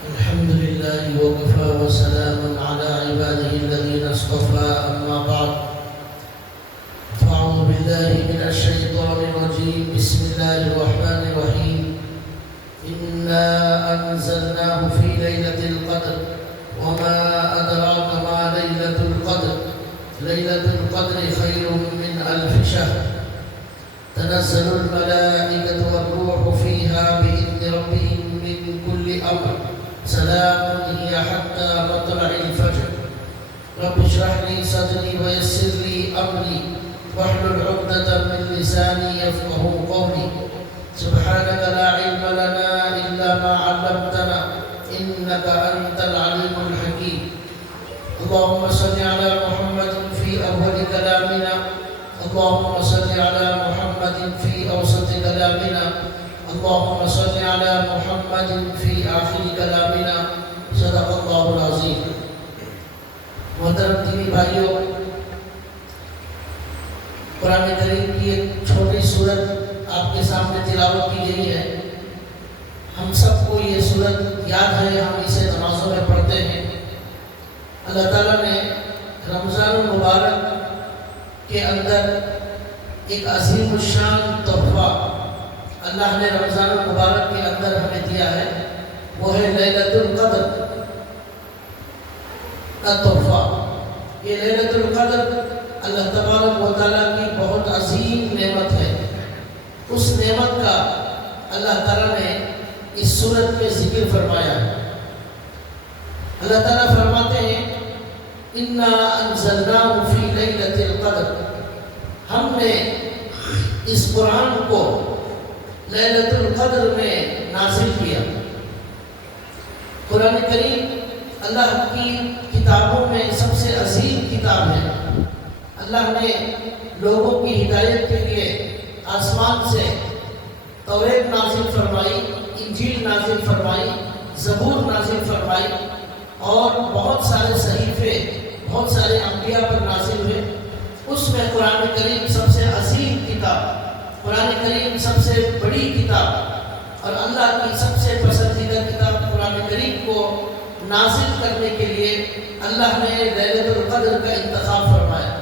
الحمد لله وكفى وسلام على عباده الذين اصطفى أما بعد فأعوذ بالله من الشيطان الرجيم بسم الله الرحمن الرحيم إنا أنزلناه في ليلة القدر وما أدراك ما ليلة القدر ليلة القدر خير من ألف شهر تنزل الملائكة والروح فيها بإذن ربهم من كل أمر سلام هي حتى مطلع الفجر رب اشرح لي صدري ويسر لي أمري واحلل عقدة من لساني يفقهوا قولي سبحانك لا علم لنا إلا ما علمتنا إنك أنت العليم الحكيم اللهم صل على محمد في أول كلامنا اللهم صل على محمد في أوسط كلامنا اللهم صل على محمد في آخر كلامنا صدق الله العظيم. محترم دینی بھائیوں، قرآن کریم کی ایک چھوٹی سورت آپ کے سامنے تلاوت کی گئی ہے. ہم سب کو یہ سورت یاد ہے، ہم اسے نمازوں میں پڑھتے ہیں. اللہ تعالیٰ نے رمضان المبارک کے اندر ایک عظیم الشان تحفہ اللہ نے رمضان المبارک کے اندر ہمیں دیا ہے، وہ ہے لیلۃ القدر کا تحفہ. یہ لیلۃ القدر اللہ تبارک و تعالیٰ کی بہت عظیم نعمت ہے. اس نعمت کا اللہ تعالیٰ نے اس سورت میں ذکر فرمایا ہے. اللہ تعالیٰ فرماتے ہیں اِنَّا أَنزَلْنَاهُ فِي لَيْلَةِ الْقَدْرِ، ہم نے اس قرآن کو لیلۃ القدر میں نازل کیا. قرآن کریم اللہ کی کتابوں میں سب سے عظیم کتاب ہے. اللہ نے لوگوں کی ہدایت کے لیے آسمان سے توریت نازل فرمائی، انجیل نازل فرمائی، زبور نازل فرمائی، اور بہت سارے صحیفے بہت سارے انبیاء پر نازل ہوئے. اس میں قرآن کریم سب سے عظیم کتاب، قرآن کریم سب سے بڑی کتاب اور اللہ کی سب سے پسندیدہ کتاب قرآن کریم کو نازل کرنے کے لیے اللہ نے لیلۃ القدر کا انتخاب فرمایا.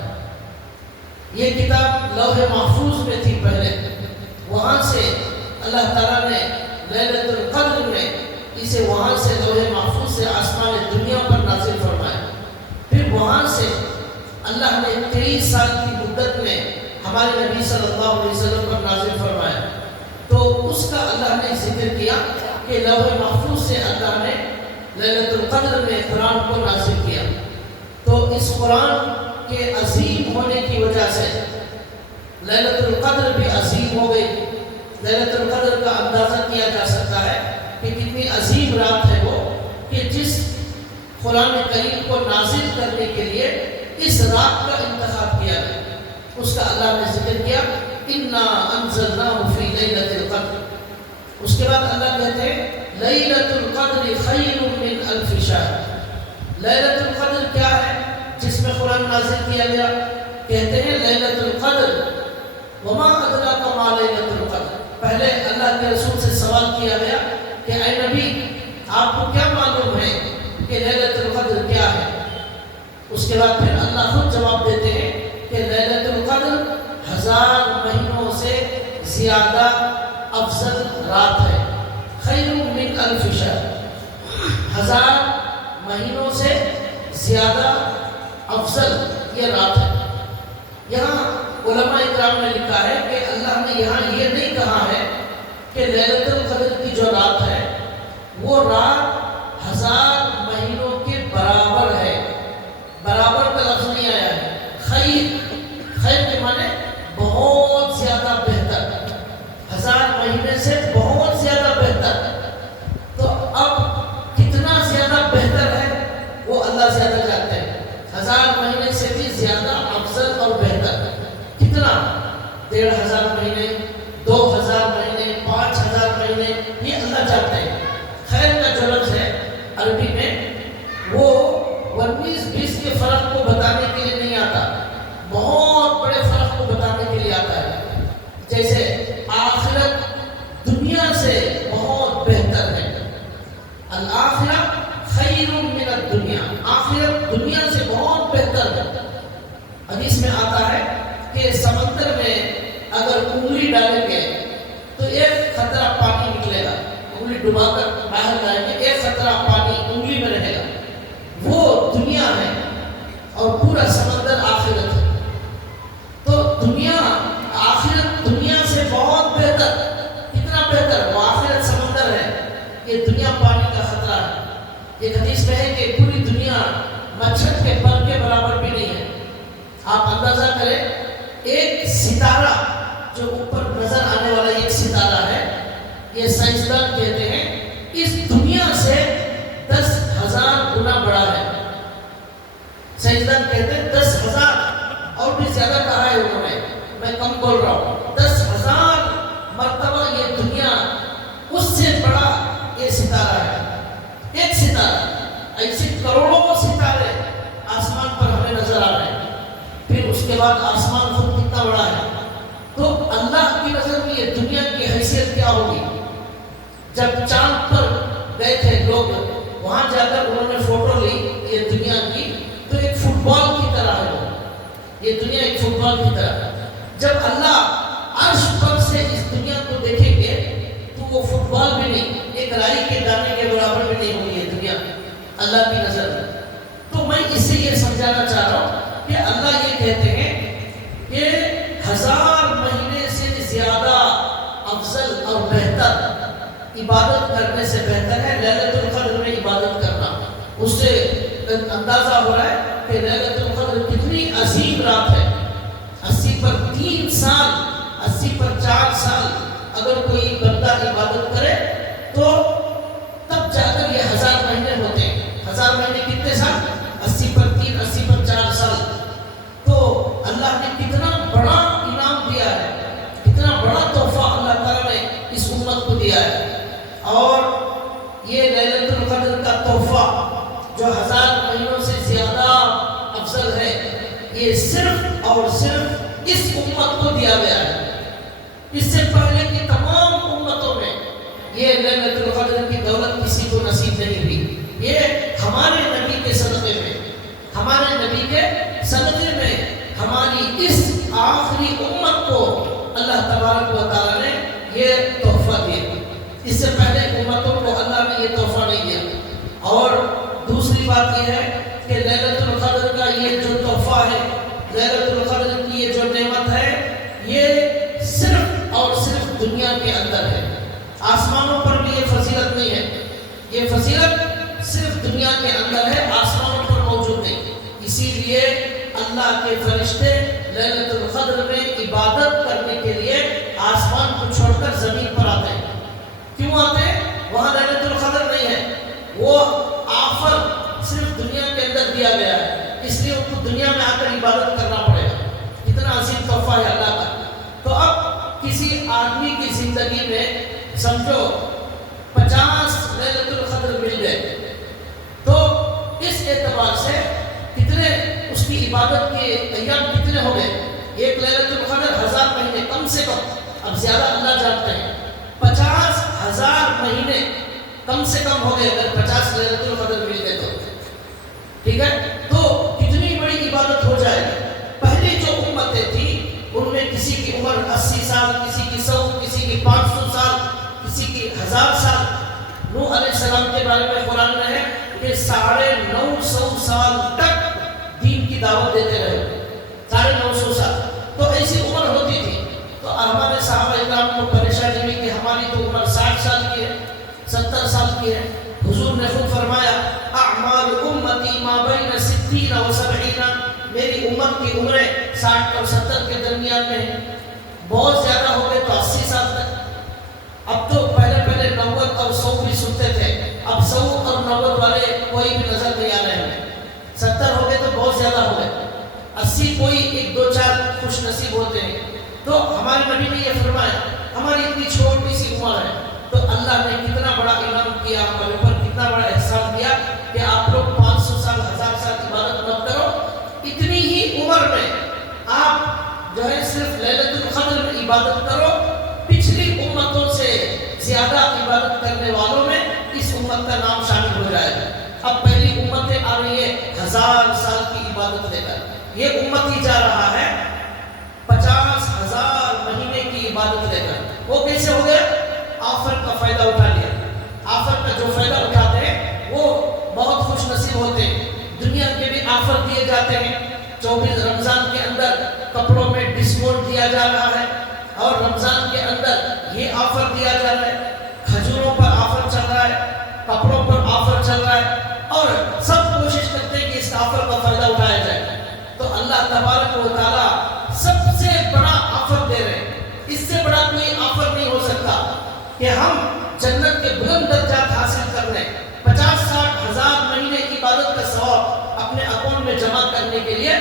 یہ کتاب لوح محفوظ میں تھی پہلے، وہاں سے اللہ تعالیٰ نے لیلۃ القدر میں اسے وہاں سے لوح محفوظ سے آسمان دنیا پر نازل فرمایا. پھر وہاں سے اللہ نے 23 سال کی مدت میں ہمارے نبی صلی اللہ علیہ وسلم پر نازل فرمایا. تو اس کا اللہ نے ذکر کیا کہ لوح محفوظ سے اللہ نے لیلۃ القدر میں قرآن کو نازل کیا. تو اس قرآن کے عظیم ہونے کی وجہ سے لیلۃ القدر بھی عظیم ہو گئی. لیلۃ القدر کا اندازہ کیا جا سکتا ہے کہ کتنی عظیم رات ہے وہ، کہ جس قرآن کریم کو نازل کرنے کے لیے اس رات کا انتخاب کیا گیا. اس کا اللہ نے ذکر کیا اِنَّا أَنزَلْنَاهُ فِي لَيْلَةِ الْقَدْرِ. اس کے بعد اللہ کہتے ہیں لیلۃ القدر خیر من الف شہر. لیلۃ القدر کیا ہے جس میں قرآن نازل کیا گیا؟ کہتے ہیں لیلۃ القدر وما ادراک ما لیلۃ القدر. پہلے اللہ کے رسول سے سوال کیا گیا کہ اے نبی آپ کو کیا معلوم ہے کہ لیلۃ القدر کیا ہے؟ اس کے بعد پھر اللہ خود جواب دیتے ہیں کہ لیلۃ القدر 1000 مہینوں سے زیادہ افضل رات ہے. خیر من الف شہر، 1000 مہینوں سے زیادہ افضل یہ رات ہے. یہاں علماء اکرام نے لکھا ہے کہ اللہ نے یہاں یہ نہیں کہا ہے کہ لیلۃ القدر کی جو رات ہے وہ رات 1000 مہینوں کے برابر ہے. برابر کا لفظ نہیں آیا ہے. خیر، خیر کے معنی بہت زیادہ بہتر، 1000 مہینے سے بہت زیادہ بہتر. تو اب کتنا زیادہ بہتر ہے وہ اللہ زیادہ جانتے ہیں. 1000 مہینے سے بھی زیادہ افضل اور بہتر کتنا؟ 1500 مہینے، 2000 مہینے، 5000 مہینے، یہ اللہ جانتے ہیں. خیر کا جو لفظ ہے عربی میں وہ 19-20 کے فرق کو بتانے کے لیے نہیں آتا، بہت بڑے فرق کو بتانے کے لیے آتا ہے. جیسے آخرت دنیا سے بہت بہتر ہے. الآخرہ انگلی ڈبا کر باہر لائیں گے، ایک قطرہ پانی انگلی میں رہے گا، وہ دنیا ہے اور پورا سمندر آخرت ہے۔ تو دنیا آخرت دنیا سے بہت بہتر، کتنا بہتر، وہ آخرت سمندر ہے، یہ دنیا پانی کا خطرہ ہے۔ ایک حدیث میں ہے کہ پوری دنیا مچھر کے پر کے برابر بھی نہیں ہے۔ آپ اندازہ کریں، ایک ستارہ جو اوپر نظر آنے والا ایک ستارہ ہے، یہ سائنسدان کہتے ہیں اس دنیا سے 10,000 گنا بڑا ہے۔ سائنسدان کہتے ہیں 10,000، اور بھی زیادہ کہا ہے انہوں نے، میں کم بول رہا ہوں، 10,000 مرتبہ یہ دنیا اس سے بڑا یہ ستارہ ہے۔ ایک ستارہ، ایسے کروڑوں ستارے آسمان پر ہمیں نظر آ رہے ہیں، پھر اس کے بعد آسمان خود کتنا بڑا ہے۔ تو اللہ کی نظر میں یہ دنیا کی حیثیت کیا ہوگی؟ جب چاند پر گئے تھے لوگ، وہاں جا کر انہوں نے فوٹو لی یہ دنیا کی، تو ایک فٹ بال کی طرح ہے وہ، یہ دنیا ایک فٹ بال کی طرح ہے۔ جب اللہ عرش پر سے اس دنیا کو دیکھیں گے تو وہ فٹ بال بھی نہیں، ایک رائی کے دانے کے برابر بھی نہیں ہوگی یہ دنیا اللہ کی نظر میں۔ تو میں اس سے یہ سمجھانا چاہ رہا ہوں کہ اللہ یہ کہتے ہیں کہ 1000 مہینے سے زیادہ افضل اور بہتر عبادت کرنے سے بہتر ہے لیلۃ القدر میں عبادت کرنا۔ اس سے اندازہ ہو رہا ہے کہ لیلۃ القدر کتنی عظیم رات ہے۔ 80 پر 3 سال، 80 پر 4 سال اگر کوئی بندہ عبادت کرے تو تب جا کر یہ 1000 مہینے ہوتے ہیں۔ 1000 مہینے کتنے سال؟ 80 پر 3، 80 پر 4 سال۔ تو اللہ نے کتنا بڑا انعام دیا ہے، کتنا بڑا تحفہ اللہ تعالیٰ نے اس امت کو دیا ہے۔ اور یہ لیلۃ القدر کا تحفہ جو 1000 مہینوں سے زیادہ افضل ہے، یہ صرف اور صرف اس امت کو دیا گیا ہے۔ اس سے پہلے کی تمام امتوں میں یہ لیلۃ القدر کی دولت کسی کو نصیب نہیں ہوئی۔ یہ ہمارے نبی کے صدقے میں، ہمارے نبی کے صدقے میں ہماری اس آخری امت کو اللہ تبارک و تعالیٰ نے یہ تحفہ دیا۔ اس سے پہلے امتوں کو اللہ نے یہ تحفہ نہیں دیا۔ اور دوسری بات یہ ہے کہ لیلۃ القدر کا یہ جو تحفہ ہے، لیلۃ القدر کی یہ جو نعمت ہے، یہ صرف اور صرف دنیا کے اندر ہے۔ آسمانوں پر بھی یہ فضیلت نہیں ہے، یہ فضیلت صرف دنیا کے اندر ہے، آسمانوں پر موجود نہیں۔ اسی لیے اللہ کے فرشتے لیلۃ القدر میں عبادت کرنے کے لیے آسمان کو چھوڑ کر زمین پر آتے ہیں۔ کیوں آتے ہیں؟ وہاں لیلۃ القدر نہیں ہے، وہ آفر صرف دنیا کے اندر دیا گیا ہے، اس لیے ان کو دنیا میں آ کر عبادت کرنا پڑے گا۔ اتنا عظیم تحفہ ہے اللہ کا۔ تو اب کسی آدمی کی زندگی میں سمجھو 50 لیلۃ القدر مل گئے، تو اس اعتبار سے کتنے اس کی عبادت کے ایام کتنے ہو گئے؟ ایک لیلۃ القدر 1000 مہینے کم سے کم، اب زیادہ اللہ جانتے ہیں، 50,000 مہینے کم سے کم ہو گئے اگر 50 لیلۃ القدر مل گئے تو، ٹھیک ہے؟ تو کتنی بڑی عبادت ہو جائے گی۔ پہلی جو امتیں تھیں ان میں کسی کی عمر 80 سال، کسی کی 100، کسی کی 500 سال، کسی کی 1000 سال۔ نوح علیہ السلام کے بارے میں قرآن میں ہے کہ 950 سال تک دین کی دعوت دیتے رہے، 950 سال۔ تو ایسی عمر ہوتی تھی، تو ہمارے صحابہ اکرام کو پریشانی ہوئی کہ ہماری تو عمر 60 سال کی ہے، 70 سال کی ہے۔ حضور نے خود فرمایا اعمال امتی ما بین 60 و 70، میری امت کی عمریں 60 اور 70 کے درمیان میں ہیں، بہت زیادہ ہو گئے تو 80 سال تک۔ اب تو پہلے 90 اور 100 بھی سنتے تھے، اب 100 اور 90 والے کوئی بھی نظر نہیں آ رہے ہیں۔ 70 ہو گئے تو بہت زیادہ ہو گئے، 80 کوئی 1-2-4 خوش نصیب ہوتے ہیں۔ تو ہمارے نبی نے یہ فرمایا ہماری اتنی چھوٹی سی عمر ہے، تو اللہ نے کتنا بڑا انعام کیا ہمارے اوپر، کتنا بڑا احسان کیا کہ آپ لوگ 500 سال 1000 سال عبادت مت کرو، اتنی ہی عمر میں آپ جو ہے صرف لیلۃ القدر میں عبادت کرو۔ پچھلی امتوں سے زیادہ عبادت کرنے والوں میں اس امت کا نام شامل ہو جائے گا۔ اب پہلی امتیں آ رہی ہے 1000 سال کی عبادت لے کر، یہ امت ہی جا رہا ہے 50,000 مہینے کی عبادت لے کر۔ وہ کیسے ہو گیا؟ آفر کا فائدہ اٹھا لیا، 24 رمضان کے اندر کپڑوں میں ڈسکاؤنٹ دیا جا رہا ہے، اور رمضان کے اندر یہ آفر دیا جا رہا ہے، کھجوروں پر آفر چل رہا ہے، کپڑوں پر آفر چل رہا ہے، اور سب کوشش کرتے ہیں کہ اس آفر کا فائدہ اٹھایا جائے۔ تو اللہ تبارک و تعالیٰ سب سے بڑا آفر دے رہے ہیں، اس سے بڑا کوئی آفر نہیں ہو سکتا کہ ہم جنت کے بلند درجات حاصل کر لیں، 50-60 ہزار مہینے عبادت کا ثواب اپنے اکاؤنٹ میں جمع کرنے کے لیے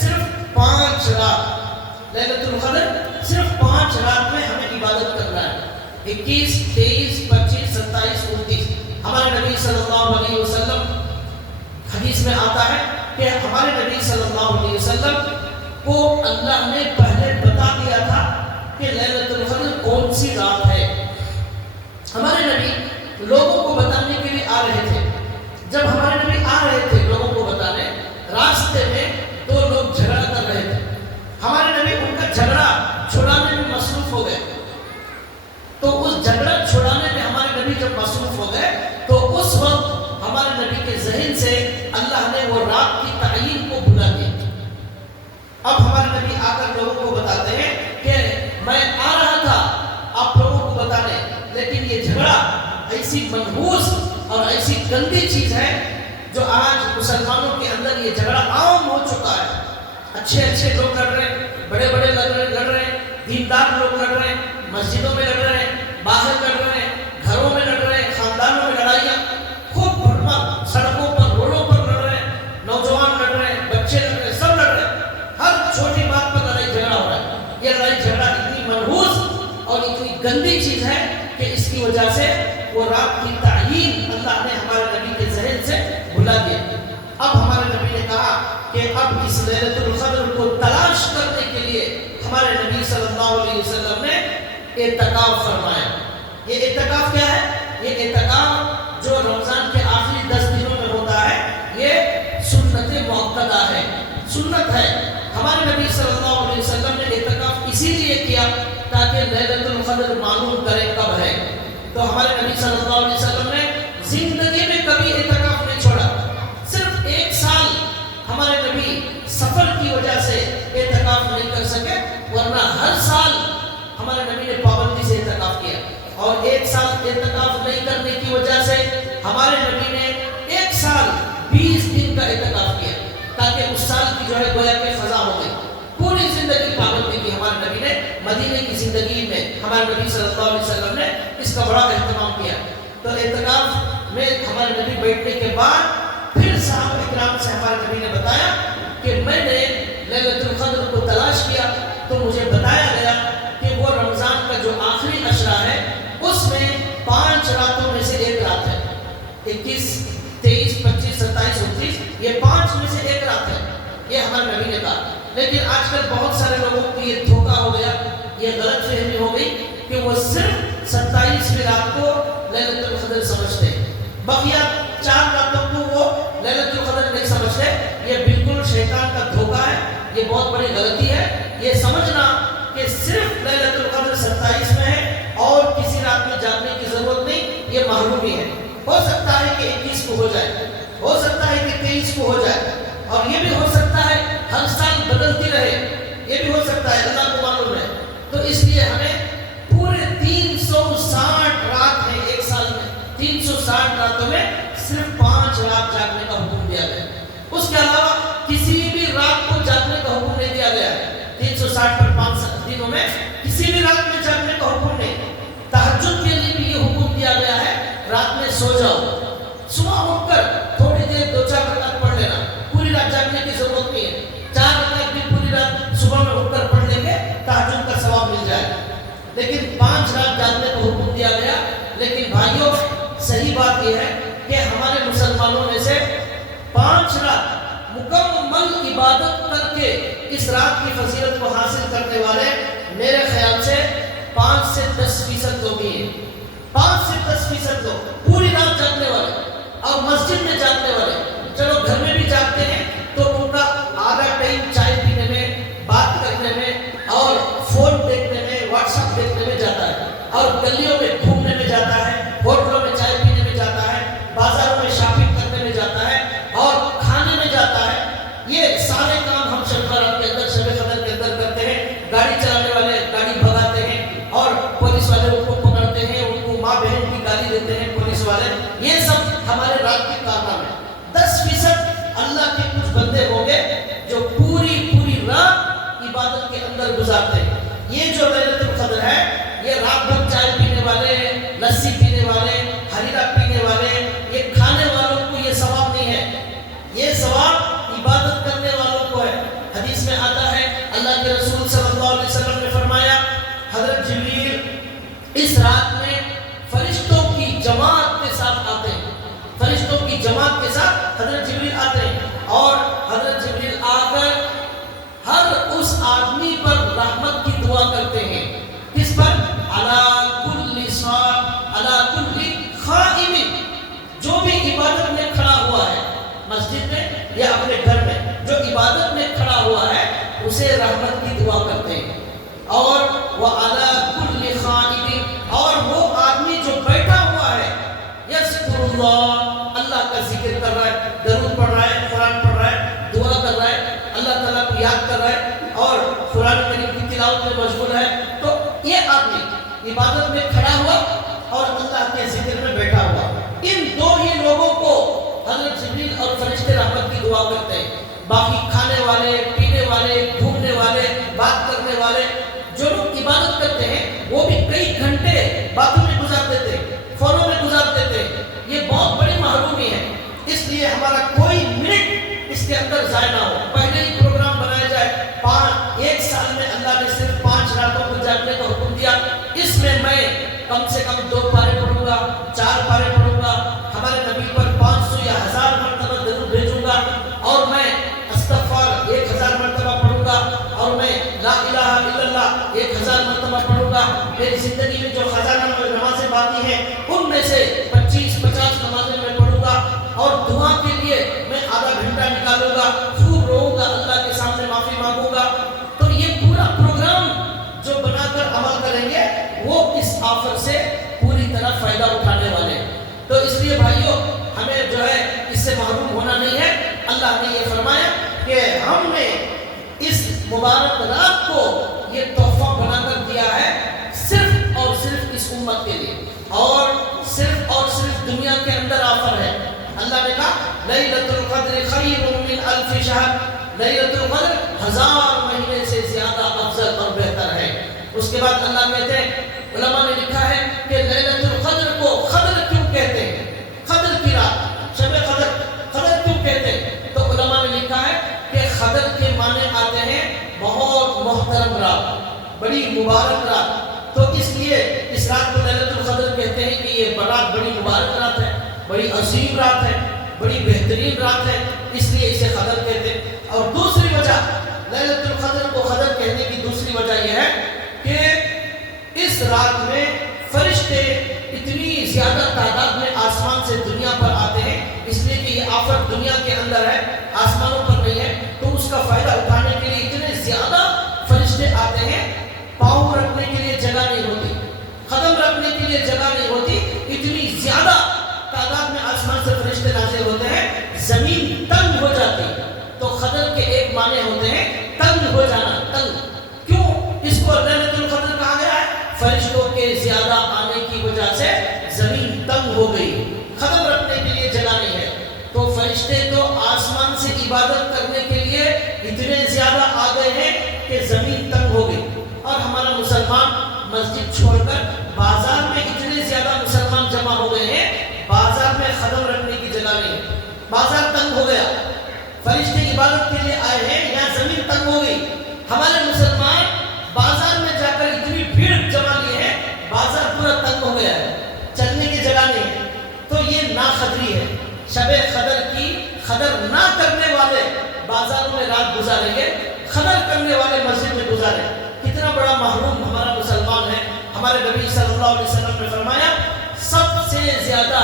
صرف 5 رات لیلۃ القدر، صرف 5 رات میں ہمیں عبادت کرنا ہے۔ 21، 23، 25، 27، 29 ہمارے نبی صلی اللہ علیہ وسلم حدیث میں آتا ہے کہ ہمارے نبی صلی اللہ علیہ وسلم کو اللہ نے پہلے بتا دیا تھا کہ لیلۃ القدر کون سی رات ہے۔ ہمارے نبی لوگوں کو بتانے کے لیے آ رہے تھے۔ جب ہمارے نبی آ رہے تھے لوگوں کو بتانے، راستے میں 2 لوگ جھگڑا کر رہے تھے۔ ہمارے نبی ان کا جھگڑا چھڑانے میں مصروف ہو گئے۔ تو اس جھگڑا چھڑانے میں ہمارے نبی جب مصروف ہو گئے تو اس وقت ہمارے نبی کے ذہن سے اللہ نے وہ رات کی تعین کو بھلا دیا۔ اب ہمارے نبی آ کر لوگوں کو بتاتے ہیں کہ میں آ رہا تھا آپ لوگوں کو بتانے، لیکن یہ جھگڑا ایسی منحوس اور ایسی گندی چیز ہے جو آج مسلمانوں کے اندر یہ جھگڑا عام ہو چکا ہے۔ اچھے لوگ لڑ رہے ہیں، بڑے لڑ رہے ہیں، دیندار لوگ لڑ رہے ہیں، مسجدوں میں لڑ رہے ہیں، باہر لڑ رہے ہیں، گھروں میں لڑ رہے ہیں، خاندانوں میں لڑائیاں خوب بھرمار، سڑکوں پر روڈوں پر لڑ رہے ہیں، نوجوان لڑ رہے ہیں، بچے لڑ رہے ہیں، سب لڑ رہے ہیں، ہر چھوٹی بات پر لڑائی جھگڑا ہو رہا ہے۔ یہ لڑائی جھگڑا اتنی منحوس اور اتنی گندی چیز ہے کہ اس کی وجہ سے وہ رات کی تعین اللہ نے ہمارے نبی کے ذہن سے بھلا دیا۔ اب ہمارے نبی نے کہا کہ اب اس لیلۃ القدر کو تلاش کرنے کے لیے ہمارے نبی صلی اللہ علیہ وسلم نے اعتکاف فرمایا۔ یہ اعتکاف کیا ہے؟ یہ اعتکاف جو رمضان کے آخری 10 دنوں میں ہوتا ہے، یہ سنت مؤکدہ ہے، سنت ہے۔ ہمارے نبی صلی اللہ علیہ وسلم نے اعتکاف اسی لیے کیا تاکہ لیلۃ القدر معلوم کرے کب ہے۔ تو ہمارے نبی صلی اللہ علیہ وسلم نے زندگی میں کبھی اعتکاف نہیں چھوڑا۔ صرف 1 سال ہمارے نبی سفر کی وجہ سے اعتکاف نہیں کر سکے، ورنہ ہر سال ہمارے نبی نے پابندی سے اعتکاف کیا۔ اور 1 سال اعتکاف نہیں کرنے کی وجہ سے ہمارے نبی نے 1 سال 20 دن کا اعتکاف کیا، تاکہ اس سال کی جو ہے گویا کہ فضا ہو گئی۔ پوری زندگی پابندی کی ہمارے نبی نے، مدینے کی زندگی میں ہمارے نبی صلی اللہ علیہ وسلم نے اس کا بڑا اہتمام کیا۔ تو اعتکاف میں ہمارے نبی بیٹھنے کے بعد پھر صحابہ اکرام سے ہمارے نبی نے بتایا کہ میں نے لیلۃ القدر کو تلاش کیا تو مجھے بتایا گیا کہ وہ رمضان کا جو آخری عشرہ ہے اس میں 5 راتوں میں سے 1 رات ہے۔ 21، 23، 25، 27، 29 یہ 5 میں سے 1 رات ہے، یہ ہمارے نبی نے کہا۔ لیکن آج کل بہت سارے لوگوں کو یہ دھوکہ ہو گیا، یہ غلط فہمی ہو گئی کہ وہ صرف 27ویں رات کو لیلۃ القدر سمجھتے ہیں، بقیہ 4 راتوں کو وہ لیلۃ القدر نہیں سمجھتے۔ یہ بالکل شیطان کا دھوکہ ہے، یہ بہت بڑی غلطی ہے۔ یہ سمجھنا کہ صرف لیلۃ القدر 27 میں ہے اور کسی رات میں جاگنے کی ضرورت نہیں، یہ محرومی ہے۔ ہو سکتا ہے کہ 21 کو ہو جائے، ہو سکتا ہے کہ 23 کو ہو جائے، اور یہ بھی ہو سکتا ہے ہر سال بدلتی رہے، یہ بھی ہو سکتا ہے، اللہ کو معلوم ہے۔ تو اس لیے ہمیں پورے 360 رات ہیں 1 سال میں، 360 راتوں میں صرف 5 رات جاگنے کا حکم دیا گیا۔ اس کے علاوہ کسی بھی رات کو جاگنے کا حکم نہیں دیا گیا۔ 360 پر 5 دنوں میں کسی بھی رات میں جاگنے کا حکم نہیں۔ تہجد کے لیے بھی یہ حکم دیا گیا ہے، رات میں سو جاؤ، صبح اٹھ کر تھوڑی دیر 2-4 رکعت پڑھ لینا، پوری رات جاگنے کی ضرورت نہیں ہے۔ 4 رکعت بھی پوری رات صبح میں اٹھ کر پڑھ لیں گے، تہجد کا ثواب مل جائے۔ لیکن 5 رات جاگنے کا حکم دیا گیا۔ لیکن بھائیوں، صحیح بات یہ ہے کہ ہمارے مسلمانوں میں سے 5 رات مکمل عبادت کر کے اس رات کی فضیلت کو حاصل کرنے والے میرے خیال سے 5 سے 10% لوگ ہی ہیں۔ 5 سے 10% لوگ پوری رات جاگنے والے اور مسجد میں جاگنے والے۔ چلو گھر میں بھی جاگتے ہیں تو ان کا آدھا ٹائم چائے پینے میں، بات کرنے میں اور فون دیکھنے میں، واٹس ایپ دیکھنے میں جاتا ہے، اور گلیوں میں گھومنے میں جاتا ہے، ہوٹلوں میں چائے پینے میں جاتا ہے، بازاروں میں شاپنگ کرنے میں جاتا ہے اور کھانے میں جاتا ہے۔ یہ سارے کام ہم والے، یہ سب ہمارے رات کے کارنامے ہیں۔ 10% اللہ کے کچھ بندے ہوں گے جو پوری رات عبادت کے اندر گزارتے ہیں۔ یہ جو لیلۃ القدر ہے، یہ رات بھر چائے پینے والے، لسی پینے والے، حریرہ پینے والے، یہ کھانے والوں کو یہ ثواب نہیں ہے، یہ ثواب عبادت کرنے والوں کو ہے۔ حدیث میں آتا ہے، اللہ کے رسول صلی اللہ علیہ وسلم نے فرمایا، حضرت جبریل اس رات میں فرشتوں کی جماعت کے ساتھ آتے ہیں، فرشتوں کی جماعت کے ساتھ حضرت جبریل آتے ہیں، اور حضرت جبریل آ کر ہر اس آدمی پر رحمت کی دعا کرتے ہیں۔ کس پر؟ علی کل خائم، جو بھی عبادت میں کھڑا ہوا ہے، مسجد میں یا اپنے گھر میں جو عبادت میں کھڑا ہوا ہے، اسے رحمت کی دعا کرتے ہیں۔ اور وعلی کل خائم، اور وہ آدمی جو بیٹھا ہوا ہے، یذکر اللہ، اللہ کا ذکر کر رہا ہے، درود پڑھ رہا ہے، قرآن پڑھ رہا ہے، دعا کر رہا ہے، اللہ تعالیٰ کو یاد کر رہا ہے اور قرآن کریم کی تلاوت میں مشغول ہے، تو یہ آدمی عبادت میں کھڑا ہوا اور اللہ کے ذکر میں بیٹھا ہوا، ان دو ہی لوگوں کو حضرت جبریل اور فرشتے رحمت کی دعا کرتے ہیں۔ باقی کھانے والے، پینے والے، گھومنے والے، بات کرنے والے، جو لوگ عبادت کرتے ہیں، وہ بھی کئی گھنٹے باتوں میں گزار دیتے ہیں، فونوں میں گزار دیتے ہیں، یہ بہت بڑی محرومی ہے۔ اس لیے ہمارا کوئی منٹ اس کے اندر ضائع نہ ہو، پہلے ہی پروگرام بنایا جائے۔ ایک سال میں اللہ نے صرف 5 راتوں کو جاگنے کا حکم دیا، اس میں کم سے کم 2 پارے پڑھوں گا، 4 پارے پڑھوں گا، ہمارے نبی پر 500 یا 1000 مرتبہ درود بھیجوں گا، اور میں استغفار 1000 مرتبہ پڑھوں گا، اور میں لا الہ الا اللہ 1000 مرتبہ پڑھوں گا۔ میری زندگی میں جو خزانہ نمازیں باقی ہیں، ان میں سے 25-50 نمازیں میں پڑھوں گا، اور دعا کے لیے میں آدھا گھنٹہ نکالوں گا، خوب روؤں گا، اللہ کے سامنے معافی مانگوں گا۔ تو یہ پورا پروگرام جو بنا کر عمل کریں گے، وہ اس آفر سے پوری طرح فائدہ اٹھانے والے ہیں۔ تو اس لیے بھائیوں، ہمیں جو ہے اس سے محروم ہونا نہیں ہے۔ اللہ نے یہ فرمایا کہ ہم نے اس مبارک رات کو یہ تحفہ بنا کر دیا ہے صرف اور صرف اس امت کے لیے، اور صرف دنیا کے اندر آفر ہے۔ اللہ نے کہا لیلۃ القدر خیر من الف شہر، لیلۃ القدر 1000 مہینے سے زیادہ افضل اور بہتر ہے۔ اس کے بعد اللہ کہتے ہیں، علماء نے لکھا ہے کہ لیلۃ القدر کو قدر کیوں کہتے ہیں، قدر کی رات، شب قدر کیوں کہتے ہیں؟ تو علماء نے لکھا ہے کہ قدر کے معنی آتے ہیں بہت محترم رات، بڑی مبارک رات، تو اس لیے اس رات کو لیلۃ القدر کہتے ہیں کہ یہ رات بڑی مبارک رات ہے، بڑی عظیم رات ہے، بڑی بہترین رات ہے، اس لیے اسے قدر کہتے ہیں۔ اور دوسری وجہ لیلۃ القدر کو قدر کہنے کی دوسری وجہ یہ ہے کہ اس رات میں فرشتے اتنی زیادہ تعداد میں آسمان سے دنیا پر آتے ہیں، اس لیے کہ یہ آفت دنیا کے اندر ہے، آسمانوں پر نہیں ہے، تو اس کا فائدہ اٹھانے کے لیے اتنے زیادہ فرشتے آتے ہیں، پاؤں رکھنے کے لیے جگہ نہیں ہوتی، قدم رکھنے کے لیے جگہ نہیں ہوتی، اتنی زیادہ تعداد میں آسمان سے فرشتے نازل ہوتے ہیں، زمین تنگ ہو جاتی ہے۔ تو قدر کے ایک معنی ہوتے ہیں تنگ ہو جانا، تنگ کیوں اس کو لیلۃ القدر کہا گیا ہے؟ فرشتوں کے زیادہ آنے کی وجہ سے زمین تنگ ہو گئی، قدم رکھنے کے لیے جگہ نہیں ہے، تو فرشتے تو آسمان سے عبادت کرنے کے لیے اتنے زیادہ آ گئے ہیں کہ زمین تنگ ہو گئی۔ اور ہمارا مسلمان مسجد چھوڑ کر بازار میں اتنے زیادہ مسلمان جمع ہو گئے ہیں، بازار میں قدم رکھنے کی جگہ نہیں ہے، بازار تنگ ہو گیا، فرشتے عبادت کے لیے آئے ہیں، یہاں زمین تنگ ہو گئی۔ ہمارے مسلمان بازار میں جا کر اتنی بھیڑ جما لیے ہیں، بازار پورا تنگ ہو گیا ہے، چلنے کی جگہ نہیں ہے، تو یہ ناقدری ہے۔ شب قدر کی قدر نہ کرنے والے بازاروں میں رات گزاریں گے، قدر کرنے والے مسجد میں گزاریں۔ کتنا بڑا محروم ہمارا مسلمان ہے۔ ہمارے نبی صلی اللہ علیہ وسلم نے فرمایا، سب سے زیادہ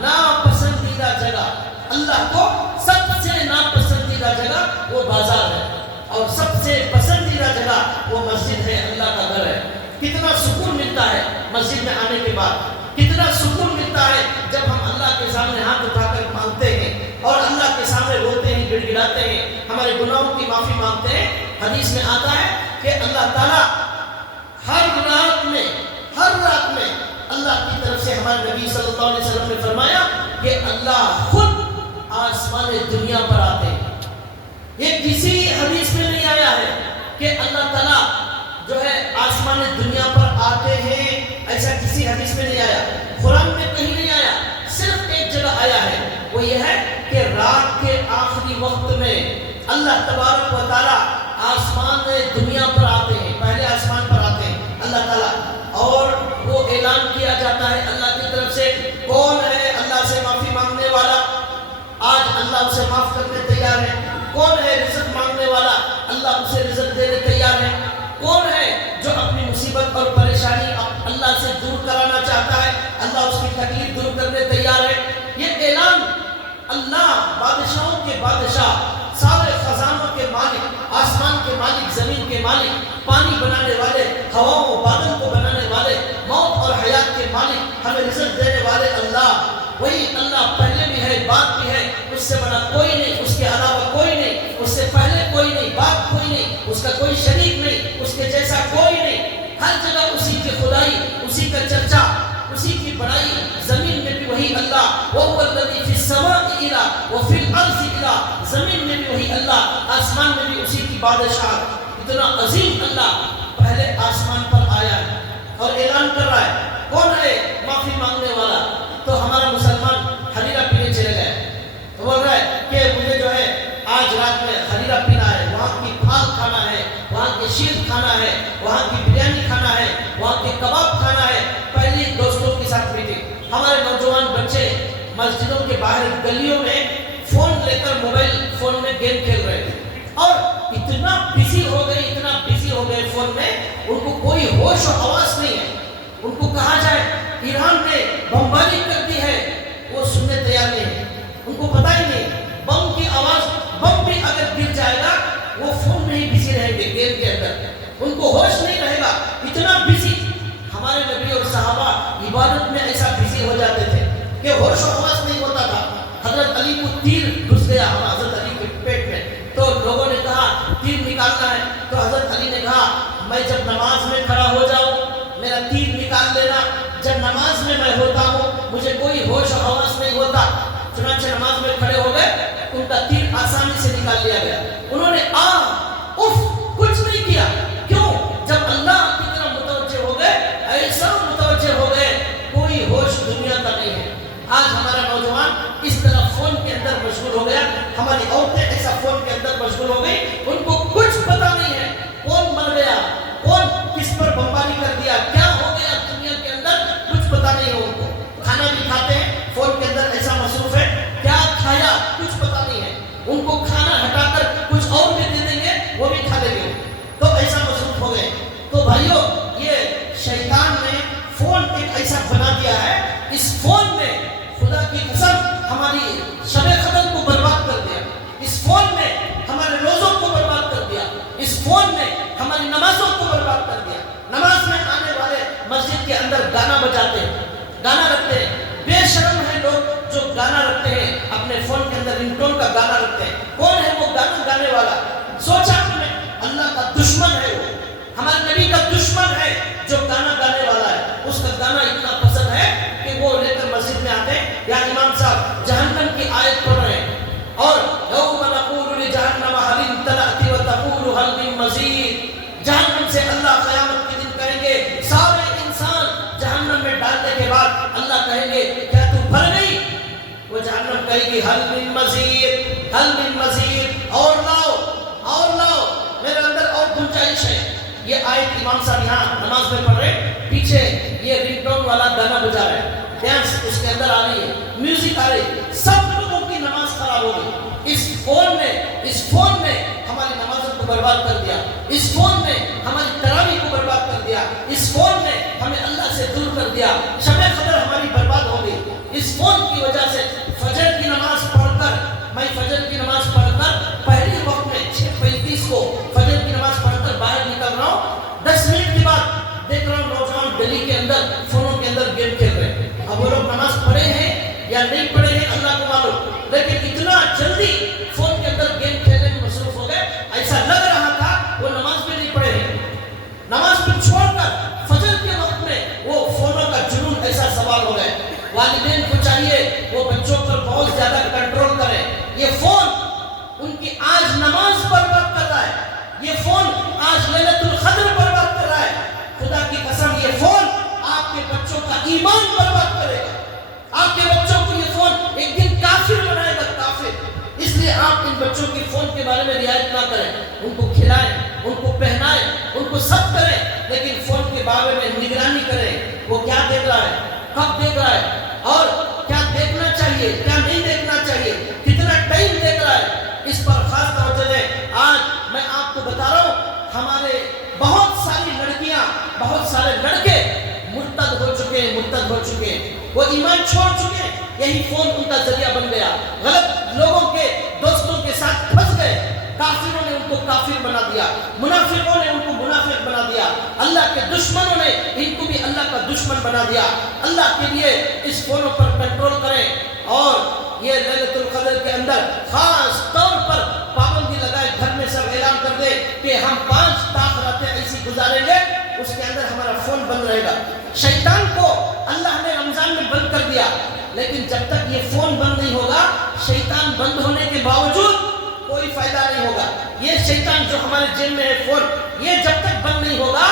ناپسندیدہ جگہ، اللہ کو سب سے ناپسندیدہ جگہ وہ بازار ہے، اور سب سے پسندیدہ جگہ وہ مسجد ہے، اللہ کا گھر ہے۔ کتنا سکون ملتا ہے مسجد میں آنے کے بعد، کتنا سکون ملتا ہے جب ہم اللہ کے سامنے ہاتھ اٹھا کر مانگتے ہیں اور اللہ کے سامنے روتے ہیں، گڑ گڑاتے ہیں، ہمارے گناہوں کی معافی مانگتے ہیں۔ حدیث میں آتا ہے کہ اللہ تعالیٰ ہر رات میں اللہ کی طرف سے ہمارے نبی صلی اللہ علیہ وسلم نے فرمایا کہ اللہ خود آسمان دنیا پر آتے ہیں. یہ کسی حدیث میں نہیں آیا ہے کہ اللہ تعالیٰ جو ہے آسمان دنیا پر آتے ہیں، ایسا کسی حدیث میں نہیں آیا، قرآن میں کہیں نہیں آیا. صرف ایک جگہ آیا ہے، وہ یہ ہے کہ رات کے آخری وقت میں اللہ تبارک و تعالیٰ آسمان دنیا پر آتے ہیں، پہلے آسمان پر آتے ہیں اللہ تعالیٰ، اور وہ اعلان کیا جاتا ہے اللہ کی طرف سے کون ہے اللہ سے معافی مانگنے والا، آج اللہ اسے معاف کرنے تیار ہے. کون ہے رزق مانگنے والا، اللہ اسے رزق دینے تیار ہے. کون ہے جو اپنی مصیبت اور پریشانی اللہ سے دور کرانا چاہتا ہے، اللہ اس کی تکلیف دور کرنے تیار ہے. یہ اعلان اللہ بادشاہوں کے بادشاہ، سارے خزانوں کے مالک، آسمان کے مالک، زمین کے مالک، پانی بنانے والے، ہواؤں بادل کو بنانے والے، موت اور حیات کے مالک، ہمیں رزق دینے والے اللہ، وہی اللہ پہلے بھی ہے، بعد بھی ہے، اس سے بڑا کوئی نہیں، اس کے علاوہ کوئی نہیں، اس سے پہلے کوئی نہیں، بعد کوئی نہیں، اس کا کوئی شریک نہیں، اس کے جیسا کوئی نہیں. ہر جگہ اسی کی خدائی، اسی کا چرچا، اسی کی بڑائی. زمین میں بھی وہی اللہ، وَهُوَ الَّذِي فِي السَّمَاءِ إِلَٰهٌ وَفِي الْأَرْضِ إِلَٰهٌ. زمین میں بھی وہی اللہ، آسمان میں بھی اسی کی بادشاہ. اتنا عظیم اللہ پہلے آسمان پر آیا ہے اور اعلان کر رہا ہے کون ہے معافی مانگنے والا. تو ہمارا مسلمان حریرہ پینے چلے گئے، تو بول رہا ہے کہ مجھے جو ہے آج رات میں حریرہ پینا ہے، وہاں کی پھال کھانا ہے، وہاں کے شیر کھانا ہے، وہاں کی بریانی کھانا ہے، وہاں کے کباب کھانا ہے. پہلی دوستوں کے ساتھ میٹنگ. ہمارے نوجوان بچے مسجدوں کے باہر گلیوں میں فون لے کر موبائل فون میں گیم کھیل رہے تھے، اور اتنا بزی ہو گئے فون میں، ان کو کوئی ہوش و حواس نہیں ہے. ان کو کہا جائے ایران نے بمباری کر دی ہے، وہ سننے تیار نہیں ہے. ان کو پتہ ہی نہیں بم کی آواز، بم بھی اگر گر جائے گا وہ فون میں ہی بزی رہیں گے گیم کے اندر، ان کو ہوش نہیں رہے گا، اتنا بزی. ہمارے نبی اور صحابہ عبادت میں ایسا بزی ہو جاتے تھے کہ ہوش و حواس نہیں ہوتا تھا. حضرت علی کو تیر گھس گیا حضرت علی کے پیٹ میں، تو لوگوں نے کہا تیر نکالنا ہے، تو حضرت علی نے کہا میں جب نماز میں کھڑا ہو جاؤں میرا تیر نکال لینا. جب نماز میں میں ہوتا ہوں مجھے کوئی ہوش و حواس نہیں ہوتا. چنانچہ نماز میں کھڑے ہو گئے، ان کا تیر آسانی سے نکال لیا گیا. انہوں نے کچھ نہیں کیا. کیوں؟ جب اللہ کی طرف متوجہ ہو گئے، ایسا متوجہ ہو گئے کوئی ہوش دنیا کا نہیں ہے. آج ہمارا نوجوان اس طرح فون کے اندر مشغول ہو گیا، ہماری عورتیں ایسا فون کے اندر مشغول ہو گئی، ان کو کچھ پتا نہیں ہے کون مر گیا، کون کس پر بمباری کر دیا، کیا ہو گیا دنیا کے اندر، کچھ پتا نہیں ہے. ان کو کھانا بھی کھاتے ہیں فون کے اندر ایسا مصروف ہے، کیا کھایا کچھ پتا نہیں ہے. ان کو کھانا ہٹا کر کچھ اور بھی دے دیں گے وہ بھی کھا لیں گے، تو ایسا مصروف ہو گئے. تو بھائیو، یہ شیطان نے فون ایک ایسا بنا دیا ہے، اس فون نے خدا کی قسم ہماری شب قدر کو برباد کر دیا. اس فون نے ہمارے روزوں کو برباد کر دیا. اس فون نے ہماری نمازوں کو برباد کر دیا. نماز میں آنے والے مسجد کے اندر گانا بجاتے ہیں، گانا رکھتے ہیں. بے شرم ہے لوگ جو گانا رکھتے ہیں اپنے فون کے اندر، رنگ ٹون کا گانا رکھتے ہیں. کون ہے وہ گانا گانے والا؟ سوچا آپ نے؟ اللہ کا دشمن ہے وہ، ہمارے نبی کا دشمن ہے جو گانا گانے والا ہے. اس کا گانا اتنا پسند ہے کہ وہ لے کر مسجد میں آتے ہیں، یا امام صاحب جہنم کی آیت پڑھ رہے ہیں، اور یوم نقول لجہنم هل امتلأت وتقول هل من مزید. جہنم سے اللہ قیامت کے دن کہیں گے سارے انسان جہنم میں ڈالنے کے بعد اللہ کہیں گے کیا تو بھر گئی؟ وہ جہنم کہے گی هل من مزید، هل من مزید، اور لاؤ اور لاؤ، میرے اندر اور گنجائش ہے. یہ آیت امام صاحب یہاں نماز میں پڑھ رہے، پیچھے یہ رنگ ٹون والا گانا بجا رہے ہیں، ڈانس اس کے اندر آ رہی ہے، میوزک آ رہی ہے، سب لوگوں کی نماز خراب ہو گئی. اس فون نے ہماری نمازوں کو برباد کر دیا. اس فون نے ہماری تراویح کو برباد کر دیا. اس فون نے ہمیں اللہ سے دور کر دیا. شب قدر ہماری برباد ہو گئی. اس فون کی وجہ سے فجر کی نماز پڑھ کر، میں فجر کی نماز پڑھ کر پہلی وقت میں 6:35 کو فجر کی نماز پڑھ کر باہر نکل رہا ہوں، 10 منٹ کے بعد دیکھ رہا ہوں نوجوان گلی کے اندر فونوں کے اندر گیم کھیل رہے ہیں. اب وہ لوگ نماز پڑھے ہیں یا نہیں پڑھے ہیں اللہ کو معلوم، لیکن اتنا جلدی فون کے اندر گیم کھیلنے میں مصروف ہو گئے، ایسا لگ رہا تھا وہ نماز بھی نہیں پڑھے ہیں. نماز کو چھوڑ کر فجر کے وقت میں وہ فونوں کا جنون زیادہ کنٹرول کریں. یہ فون ان کی آج نماز برباد کر رہا ہے، یہ فون آج لیلۃ القدر برباد کر رہا ہے. خدا کی قسم یہ فون آپ کے بچوں کا ایمان برباد کرے گا. آپ کے بچوں کو یہ فون ایک دن کافر بنائے گا، کافر. اس لیے آپ ان بچوں کے فون کے بارے میں رعایت نہ کریں. ان کو کھلائیں، ان کو پہنائیں، ان کو سب کریں، لیکن فون کے بارے میں نگرانی کریں. وہ کیا دیکھ رہا ہے، کب دیکھ رہا ہے، اور کیا دیکھنا چاہیے، کیا نہیں دیکھنا چاہیے، کتنا ٹائم دیکھ رہا ہے، اس پر خاص توجہ دیں. آج میں آپ کو بتا رہا ہوں ہمارے بہت ساری لڑکیاں، بہت سارے لڑکے مرتد ہو چکے ہیں، مرتد ہو چکے ہیں. وہ ایمان چھوڑ چکے ہیں. یہی فون ان کا ذریعہ بن گیا. غلط لوگوں کے دوستوں کے ساتھ پھنس گئے. کافروں نے ان کو کافر بنا دیا، منافقوں نے ان کو منافق بنا دیا، اللہ کے دشمنوں نے ان کو بھی اللہ کا دشمن بنا دیا. اللہ کے لیے اس فونوں پر کنٹرول کریں، اور یہ لیلۃ القدر کے اندر خاص طور پر پابندی لگائے. گھر میں سب اعلان کر دے کہ ہم 5 طاق راتیں ایسی گزاریں گے، اس کے اندر ہمارا فون بند رہے گا. شیطان کو اللہ نے رمضان میں بند کر دیا، لیکن جب تک یہ فون بند نہیں ہوگا، شیطان بند ہونے کے باوجود کوئی فائدہ نہیں ہوگا. یہ شیطان جو ہمارے جیب میں ہے فون، یہ جب تک بند نہیں ہوگا،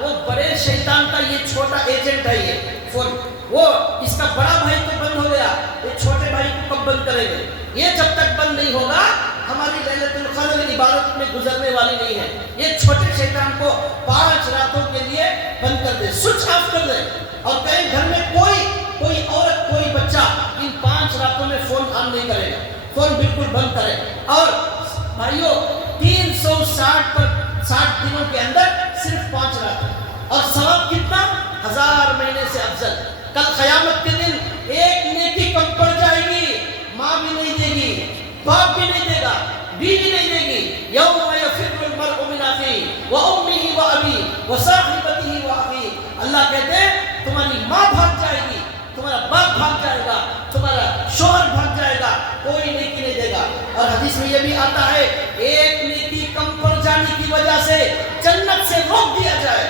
وہ بڑے شیطان کا یہ چھوٹا ایجنٹ ہے. یہ فون، وہ اس کا بڑا بھائی تو بند ہو گیا، یہ چھوٹے بھائی کو کب بند کریں گے؟ یہ جب تک بند نہیں ہوگا، ہماری لیلۃ القدر عبادت میں گزرنے والی نہیں ہے. یہ چھوٹے شیطان کو 5 راتوں کے لیے بند کر دے، سوئچ آف کر دے، اور کہیں گھر میں کوئی عورت، کوئی بچہ ان 5 راتوں میں فون آن نہیں کرے گا. فون بالکل بند کرے. اور بھائیوں 360 دنوں کے اندر صرف 5 رات، اور ثواب کتنا؟ 1000 مہینے سے افضل. کل قیامت کے دن ایک نیکی کم پڑ جائے گی. ماں بھی نہیں دے گی، باپ بھی نہیں دے گا، بیوی نہیں دے گی. یوم یفر المرء من اخیہ وامہ وابیہ وصاحبتہ واخیہ. اللہ کہتے ہیں تمہاری ماں بھاگ جائے گی، تمہارا باپ بھاگ جائے گا، تمہارا شوہر بھاگ جائے گا، کوئی نیکی نہیں دے گا. اور حدیث میں یہ بھی آتا ہے ایک نیکی کم پڑ جانے کی وجہ سے جنت سے روک دیا جائے.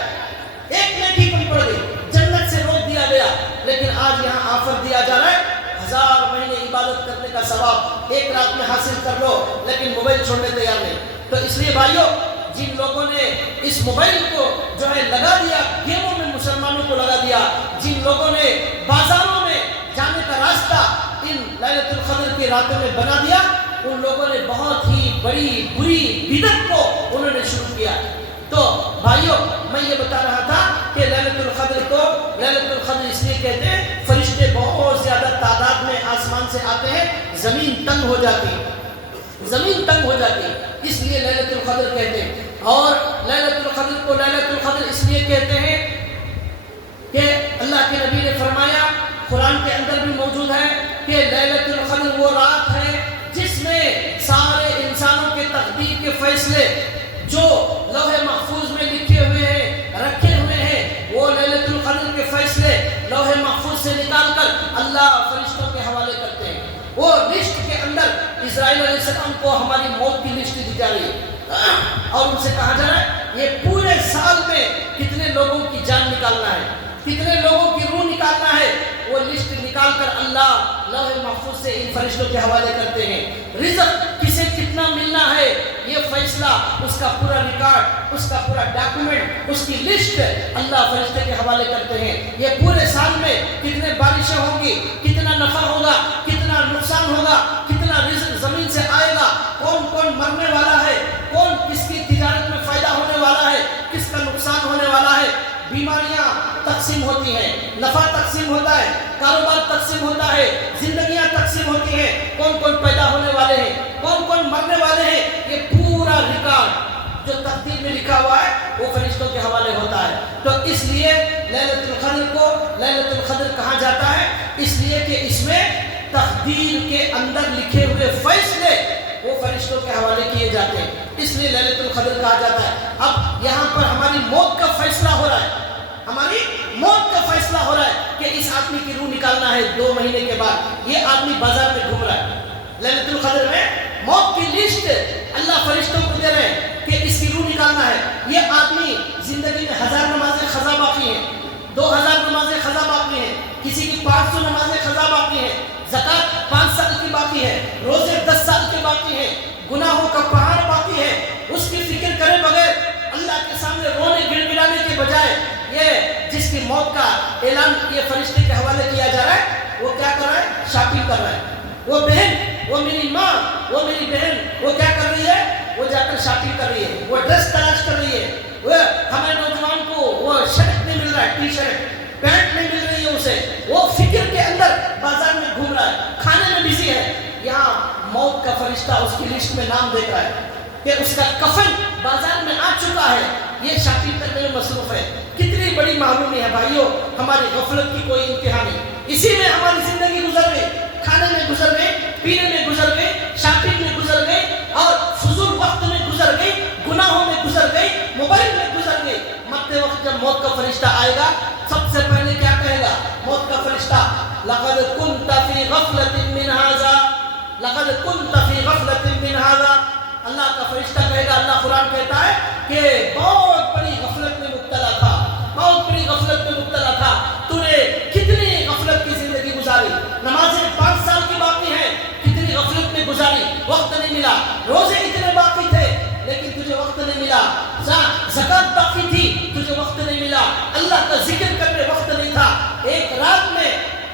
ایک نیکی کم پڑ گئی، جنت سے روک دیا گیا. لیکن آج یہاں آفر دیا جا رہا ہے 1000 مہینے عبادت کرنے کا ثواب ایک رات میں حاصل کر لو، لیکن موبائل چھوڑنے تیار نہیں. تو اس لیے بھائیوں، جن لوگوں نے اس موبائل کو جو ہے لگا دیا، گیموں میں مسلمانوں کو لگا دیا، جن لوگوں نے بازاروں میں جانے کا راستہ ان لیلۃ القدر کی راتوں میں بنا دیا، ان لوگوں نے بہت ہی بڑی بری بدعت کو انہوں نے شروع کیا. تو بھائیوں، میں یہ بتا رہا تھا کہ لیلۃ القدر اس لیے کہتے ہیں فرشتے بہت زیادہ تعداد میں آسمان سے آتے ہیں، زمین تنگ ہو جاتی ہے، زمین تنگ ہو جاتی ہے، اس لیے لیلۃ القدر کہتے ہیں. اور لیلۃ القدر کو لیلۃ القدر اس لیے کہتے ہیں کہ اللہ کے نبی نے فرمایا، قرآن کے اندر بھی موجود ہے کہ لیلۃ القدر وہ رات ہے جس میں سارے انسانوں کے تقدیر کے فیصلے جو لوح محفوظ میں لکھے ہوئے ہیں، رکھے ہوئے ہیں، وہ لیلۃ القدر کے فیصلے لوح محفوظ سے نکال کر اللہ فرشتوں کے حوالے کرتے ہیں. وہ لسٹ کے اندر اسرائیل علیہ السلام کو ہماری موت کی لسٹ دی جا رہی ہے، اور ان سے کہا جا رہا ہے یہ پورے سال میں کتنے لوگوں کی جان نکالنا ہے، کتنے لوگوں کی روح نکالنا ہے. وہ لسٹ نکال کر اللہ لوح محفوظ سے ان فرشتوں کے حوالے کرتے ہیں. رزق کسے کتنا ملنا ہے یہ فیصلہ، اس کا پورا ریکارڈ، اس کا پورا ڈاکومنٹ، اس کی لسٹ اللہ فرشتے کے حوالے کرتے ہیں. یہ پورے سال میں کتنے بارشیں ہوں گی، کتنا نفع ہوگا، کتنا نقصان ہوگا، کتنا رزق زمین سے آئے گا، کون کون مرنے والا ہے، کون کس کی تجارت میں فائدہ ہونے والا ہے، کس کا نقصان ہونے والا ہے. بیماریاں تقسیم ہوتی ہیں، نفع تقسیم ہوتا ہے، کاروبار تقسیم ہوتا ہے، زندگیاں تقسیم ہوتی ہیں، کون کون پیدا ہونے والے ہیں، کون کون مرنے والے ہیں. یہ پورا ریکارڈ جو تقدیر میں لکھا ہوا ہے وہ فرشتوں کے حوالے ہوتا ہے. تو اس لیے لیلۃ القدر کو لیلۃ القدر کہا جاتا ہے، اس لیے کہ اس میں تقدیر کے اندر لکھے ہوئے فیصلے وہ فرشتوں کے حوالے کیے جاتے ہیں، اس لیے لیلۃ القدر کہا جاتا ہے. اب یہاں پر ہماری موت کا فیصلہ ہو رہا ہے، ہماری موت کا فیصلہ ہو رہا ہے کہ اس آدمی کی روح نکالنا ہے 2 مہینے کے بعد. یہ آدمی بازار میں گھوم رہا ہے، لیلۃ القدر میں موت کی لسٹ اللہ فرشتوں کو دے رہے ہیں کہ اس کی روح نکالنا ہے. یہ آدمی زندگی میں 1000 نمازیں قضا باقی ہیں، 2000 نمازیں قضا باقی ہیں، کسی کی 500 نمازیں قضا باقی ہیں، زکوٰۃ 5 سال کی باقی گناہوں کا پہاڑ باقی ہے، اس کی فکر کرے بغیر اللہ کے سامنے رونے گڑ گڑانے کے بجائے یہ جس کی موت کا اعلان یہ فرشتے کے حوالے کیا جا رہا ہے، وہ کیا کر رہا ہے؟ شاپنگ کر رہا ہے۔ وہ بہن، وہ میری ماں، وہ میری بہن، وہ کیا کر رہی ہے؟ وہ جا کر شاپنگ کر رہی ہے، وہ ڈریس تلاش کر رہی ہے۔ وہ ہمارے نوجوان کو وہ شرٹ نہیں مل رہا ہے، ٹی شرٹ پینٹ نہیں مل رہی ہے اسے، وہ فکر کے اندر بازار میں گھوم رہا ہے، کھانے میں بزی ہے۔ یہاں موت کا فرشتہ اس کی لسٹ میں نام دیکھ رہا ہے کہ اس کا کفن بازار میں آ چکا ہے، یہ شاپنگ کرنے میں مصروف ہے۔ کتنی بڑی معلومی ہے بھائیوں، ہماری غفلت کی کوئی انتہا نہیں۔ اسی میں ہماری زندگی گزر گئی، کھانے میں گزر گئی، پینے میں گزر گئی، شاپنگ میں گزر گئی، اور فضول وقت میں گزر گئی، گناہوں میں گزر گئی، موبائل میں گزر گئی۔ مرتے وقت جب موت کا فرشتہ آئے گا، سب سے پہلے کیا کہے گا موت کا فرشتہ؟ لقد كنت في غفلة من هذا، لقد كنت في غفلة من هذا۔ اللہ کا فرشتہ کہے گا، اللہ قرآن کہتا ہے کہ بہت بڑی غفلت میں مبتلا تھا، بہت بڑی غفلت میں مبتلا تھا، تو نے کتنی غفلت کی زندگی گزاری، نمازیں 5 سال کی باقی ہیں، کتنی غفلت میں گزاری، وقت نہیں ملا، روزے اتنے باقی تھے لیکن تجھے وقت نہیں ملا، زکات باقی تھی تجھے وقت نہیں ملا، اللہ کا ذکر کرنے وقت نہیں تھا۔ ایک رات میں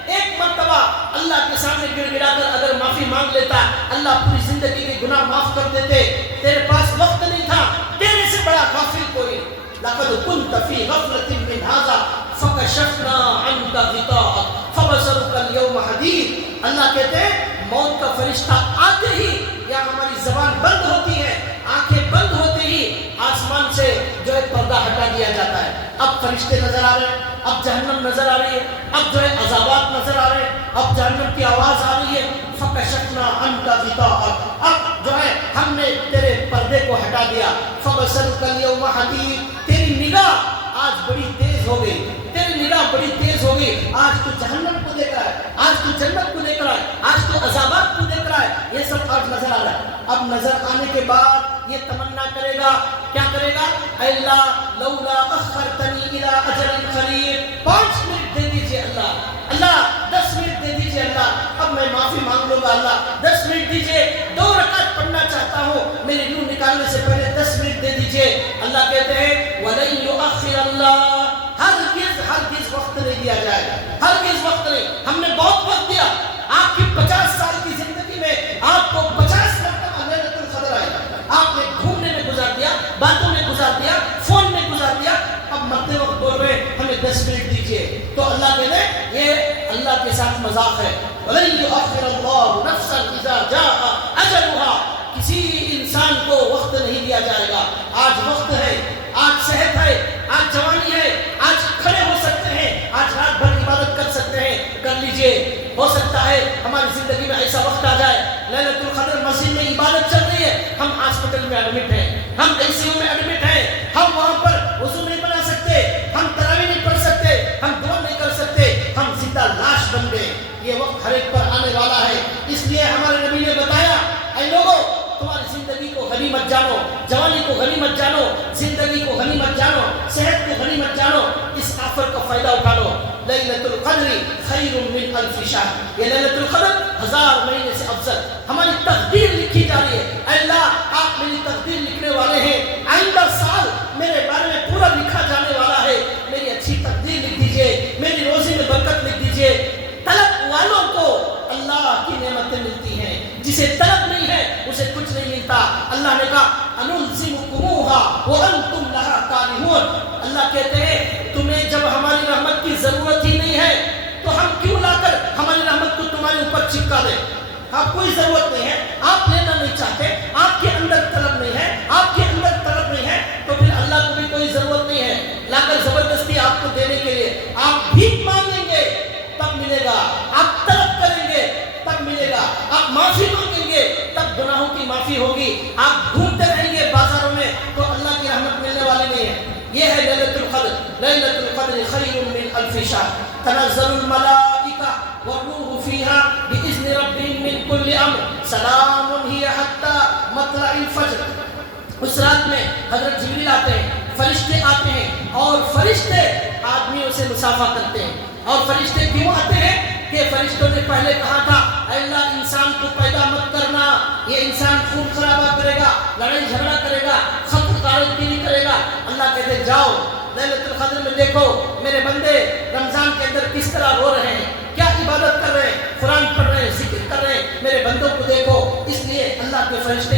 ایک مرتبہ اللہ کے سامنے گڑ گڑا کر اگر معافی مانگ لیتا، اللہ پوری زندگی کے گناہ معاف کر دیتے۔ تیرے پاس وقت نہیں تھا، تیرے سے بڑا غافل کوئی۔ لقد كنت في غفلة من هذا فكشفنا عنك غطاءك فبصرك اليوم حديد۔ اللہ کہتے ہیں موت کا فرشتہ آتے ہی یا ہماری زبان بند ہوتی ہے، آنکھیں بند ہوتے ہی آسمان سے جو ہے پردہ ہٹا دیا جاتا ہے۔ اب فرشتے نظر آ رہے ہیں، اب جہنم نظر آ رہی ہے، اب جو ہے عذابات نظر آ رہے ہیں، اب جہنم کی آواز آ رہی ہے، فَكَشَفْنَا عَنْكَ غِطَاءَكَ، اب جو ہے ہم نے تیرے پردے کو ہٹا دیا۔ فَبَصَرُكَ الْيَوْمَ حَدِيدٌ، تیری نگاہ آج بڑی تیز ہو گئی، تیری نگاہ بڑی تیز ہو گئی۔ آج تو جہنم کو دیکھ رہا ہے، آج تو جنت کو دیکھ رہا ہے، آج تو عذابات کو دیکھ رہا ہے، یہ سب آج نظر آ رہا ہے۔ اب نظر آنے کے بعد یہ تمنا کرے گا، کیا کرے گا؟ اے اللہ لولا اخرتنی الی اجل قریب، 5 منٹ دے دیجئے اللہ، اللہ 10 منٹ دے دیجئے اللہ، اب میں معافی مانگ لوں گا اللہ، 10 منٹ دیجئے، 2 رکعت پڑھنا چاہتا ہوں، میری روح نکالنے سے پہلے 10 منٹ دے دیجئے۔ اللہ کہتے ہیں وَلَن يُؤَخِّرَ اللَّهُ، ہرگز وقت نہیں دیا جائے گا، ہرگز وقت نہیں۔ ہم نے بہت وقت دیا، آپ کی 50 سال کی زندگی میں آپ کو 50 مرتبہ لیلۃ القدر آئی، آپ نے گھومنے میں گزار دیا، باتوں میں گزار دیا، فون میں گزار دیا، اب مرتے وقت بول رہے ہیں ہمیں 10 منٹ دیجیے۔ تو اللہ کہتے ہیں یہ اللہ کے ساتھ مذاق ہے۔ وَلَن يُؤَخِّرَ اللَّهُ نَفْسًا إِذَا جَاءَ أَجَلُهَا، کسی انسان کو وقت نہیں دیا جائے گا۔ آج وقت ہے، آج صحت ہے، آج جوانی ہے، آج کھڑے ہو سکتے ہیں، آج رات بھر عبادت کر سکتے ہیں، کر لیجئے۔ ہو سکتا ہے ہماری زندگی میں ایسا وقت آ جائے لیلۃ القدر مسجد میں عبادت چل رہی ہے، ہم ہاسپٹل میں ایڈمٹ ہیں، ہم ICU میں ایڈمٹ ہیں، ہم وہاں پر وضو نہیں بنا سکتے، ہم تراویح نہیں پڑھ سکتے، ہم دعا نہیں کر سکتے، ہم زندہ لاش بن گئے۔ یہ وقت ہر ایک پر آنے والا ہے، اس لیے ہمارے نبی نے بتایا اے لوگوں تمہاری زندگی کو غنیمت جانو، جوانی کو غنیمت جانو، زندگی کو غنیمت جانو، صحت کو غنیمت جانو، اس آفر کا فائدہ اٹھا لو۔ لیلۃ القدر خیر من الف شہر، یہ لیلۃ القدر 1000 مہینے سے افضل۔ ہماری تقدیر لکھی جا رہی ہے، اے اللہ آپ میری تقدیر لکھنے والے ہیں، آئندہ سال میرے بارے میں پورا لکھا جانے والا ہے، میری اچھی تقدیر لکھ دیجئے، میری روزی میں برکت لکھ دیجئے۔ طلب والوں کو اللہ کی نعمتیں ملتی ہیں، جسے طلب نہیں ہے اسے کچھ نہیں ملتا۔ اللہ نے کہا انلزمکموها وانتم لها کارہون، اللہ کہتے ہیں تمہیں جب ہماری رحمت کی ضرورت ہی نہیں ہے تو ہم کیوں لا کر ہماری رحمت کو تمہارے اوپر چپکا دیں؟ آپ کوئی ضرورت نہیں ہے، آپ لینا نہیں چاہتے، آپ کے اندر طلب نہیں ہے، آپ کے اندر طلب نہیں ہے، تو پھر اللہ کو بھی کوئی ضرورت نہیں ہے لا کر زبردستی آپ کو دینے کے لیے۔ آپ بھیک مانگیں گے تب ملے گا، آپ طلب کریں گے تب ملے گا، آپ معافی مانگیں گے تب گناہوں کی معافی ہوگی، آپ گھومتے رہیں گے بازاروں میں تو اللہ کی رحمت ملنے والی نہیں ہے۔ یہ ہے لیلۃ القدر، لیلۃ القدر خیر من الف شہر، تنزل الملائکہ والروح فیہا بإذن ربہم من کل امر سلام ہی حتی مطلع الفجر۔ اس رات میں حضرت جبریل آتے ہیں، فرشتے آتے ہیں، اور فرشتے آدمیوں سے مصافحہ کرتے ہیں۔ اور فرشتے کیوں آتے ہیں کہ فرشتوں نے پہلے کہا تھا اے اللہ انسان کو پیدا مت کرنا، یہ انسان خون خرابہ کرے گا، لڑائی جھگڑا کرے گا، خط غارت گیری کرے گا۔ اللہ کہتے جاؤ لیلۃ القدر میں دیکھو میرے بندے رمضان کے اندر کس طرح رو رہے ہیں، کیا عبادت کر رہے ہیں، قرآن پڑھ رہے ہیں، ذکر کر رہے ہیں، میرے بندوں کو دیکھو۔ اس لیے اللہ کے فرشتے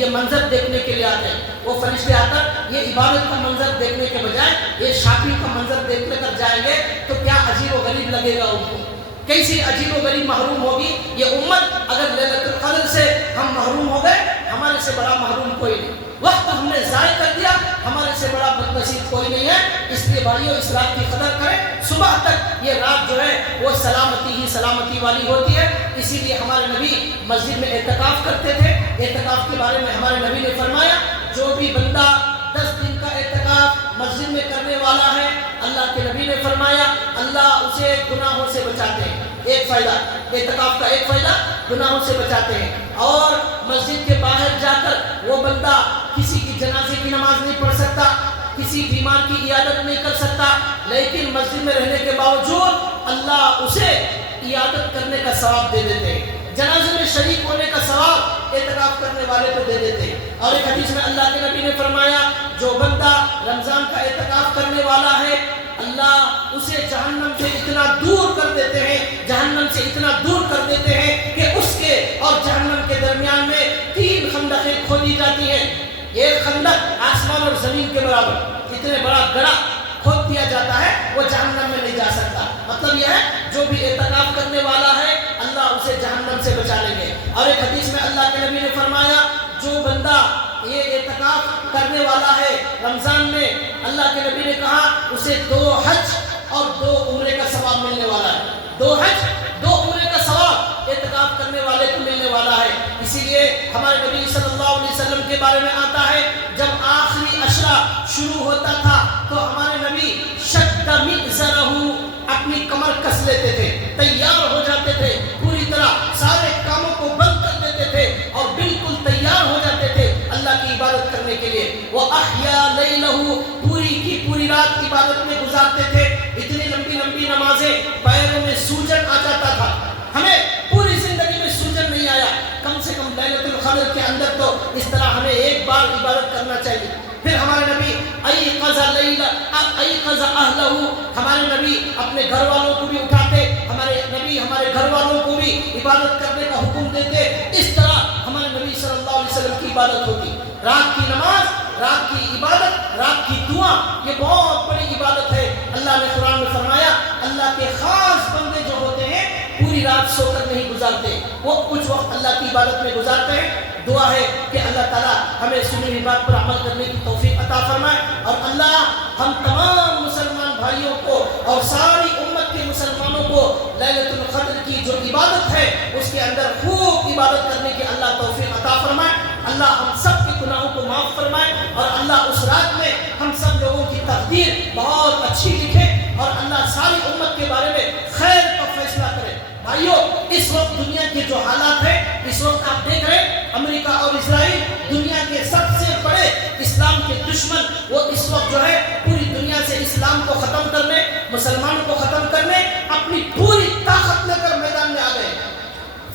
یہ منظر دیکھنے کے لیے آتے ہیں۔ وہ فرشتے آ کر یہ عبادت کا منظر دیکھنے کے بجائے یہ شاپنگ کا منظر دیکھ کر جائیں گے تو کیا عجیب و غریب لگے گا ان کو، کیسی عجیب و غریب محروم ہوگی یہ امت اگر لیلۃ القدر سے ہم محروم ہو گئے۔ ہمارے سے بڑا محروم کوئی نہیں، وقت ہم نے ضائع کر دیا، ہمارے سے بڑا بد نصیب کوئی نہیں ہے۔ اس لیے بھائیو اس رات کی قدر کریں، صبح تک یہ رات جو ہے وہ سلامتی ہی سلامتی والی ہوتی ہے۔ اسی لیے ہمارے نبی مسجد میں اعتکاف کرتے تھے۔ اعتکاف کے بارے میں ہمارے نبی نے فرمایا جو بھی بندہ 10 دن کا اعتکاف مسجد میں کرنے والا ہے، اللہ کے نبی نے فرمایا اللہ اسے گناہوں سے بچاتے ہیں۔ ایک فائدہ اعتکاف کا، ایک فائدہ گناہوں سے بچاتے ہیں۔ اور مسجد کے باہر جا کر وہ بندہ کسی کی جنازے کی نماز نہیں پڑھ سکتا، کسی بیمار کی عیادت نہیں کر سکتا، لیکن مسجد میں رہنے کے باوجود اللہ اسے عیادت کرنے کا ثواب دے دیتے ہیں، جنازے میں شریک ہونے کا ثواب اعتکاف کرنے والے کو دے دیتے ہیں۔ اور ایک حدیث میں اللہ کے نبی نے فرمایا جو بندہ رمضان کا اعتکاف کرنے والا ہے اللہ اسے جہنم سے اتنا دور کر دیتے ہیں، جہنم سے اتنا دور کر دیتے ہیں کہ اس کے اور جہنم کے درمیان میں 3 خندقیں کھودی جاتی ہیں۔ ایک خندق آسمان اور زمین کے برابر، اتنے بڑا گڑھا کھود دیا جاتا ہے، وہ جہنم میں نہیں جا سکتا۔ مطلب یہ ہے جو بھی اعتکاف کرنے والا ہے اللہ اسے جہنم سے بچا لیں گے۔ اور ایک حدیث میں اللہ کے نبی نے فرمایا جو بندہ یہ اعتکاف کرنے والا ہے رمضان میں، اللہ کے نبی نے کہا اسے 2 حج اور 2 عمرے کا ثواب ملنے والا ہے۔ 2 حج 2 عمرے کا ثواب اعتکاف کرنے والے کو ملنے والا ہے۔ اسی لیے ہمارے نبی صلی اللہ علیہ وسلم کے بارے میں آتا ہے جب آخری عشرہ شروع ہوتا تھا تو ہمارے نبی شد مئزرہ اپنی کمر کس لیتے تھے، تیار ہو جاتے تھے، پوری طرح سارے کاموں کو بند کر دیتے تھے اور بالکل تیار ہو جاتے تھے اللہ کی عبادت کرنے کے لیے۔ وہ احیا لیلہ پوری کی پوری رات عبادت میں گزارتے تھے، اتنی لمبی لمبی نمازیں، پیروں میں سوجن آ جاتا تھا۔ ہمیں پوری زندگی میں سوجن نہیں آیا، کم سے کم لیلۃ القدر کے اندر تو اس طرح ہمیں ایک بار عبادت کرنا چاہیے۔ پھر ہمارے نبی ایقظ اہلہ، ہمارے نبی اپنے گھر والوں کو بھی اٹھاتے، ہمارے نبی ہمارے گھر والوں کو بھی عبادت کرنے کا حکم دیتے۔ اس طرح ہمارے نبی صلی اللہ علیہ وسلم کی عبادت ہوتی، رات کی نماز، رات کی عبادت، رات کی دعا، یہ بہت بڑی عبادت ہے۔ اللہ نے قرآن میں فرمایا اللہ کے خاص بندے جو ہوتے ہیں پوری رات سو کر نہیں گزارتے، وہ کچھ وقت اللہ کی عبادت میں گزارتے ہیں۔ دعا ہے کہ اللہ تعالیٰ ہمیں سنی ہوئی بات پر عمل کرنے کی توفیق عطا فرمائے، اور اللہ ہم تمام مسلمان بھائیوں کو اور ساری امت کے مسلمانوں کو لیلۃ القدر کی جو عبادت ہے اس کے اندر خوب عبادت کرنے کی اللہ توفیق عطا فرمائے۔ اللہ ہم سب کے گناہوں کو معاف فرمائے، اور اللہ اس رات میں ہم سب لوگوں کی تقدیر بہت اچھی لکھے، اور اللہ ساری امت کے بارے میں خیر کا فیصلہ کرے۔ بھائیو اس وقت دنیا کے جو حالات ہیں، اس وقت آپ دیکھ رہے ہیں امریکہ اور اسرائیل دنیا کے سب سے بڑے اسلام کے دشمن، وہ اس وقت جو ہے پوری دنیا سے اسلام کو ختم کرنے، مسلمانوں کو ختم کرنے اپنی پوری طاقت لے کر میدان میں آ گئے۔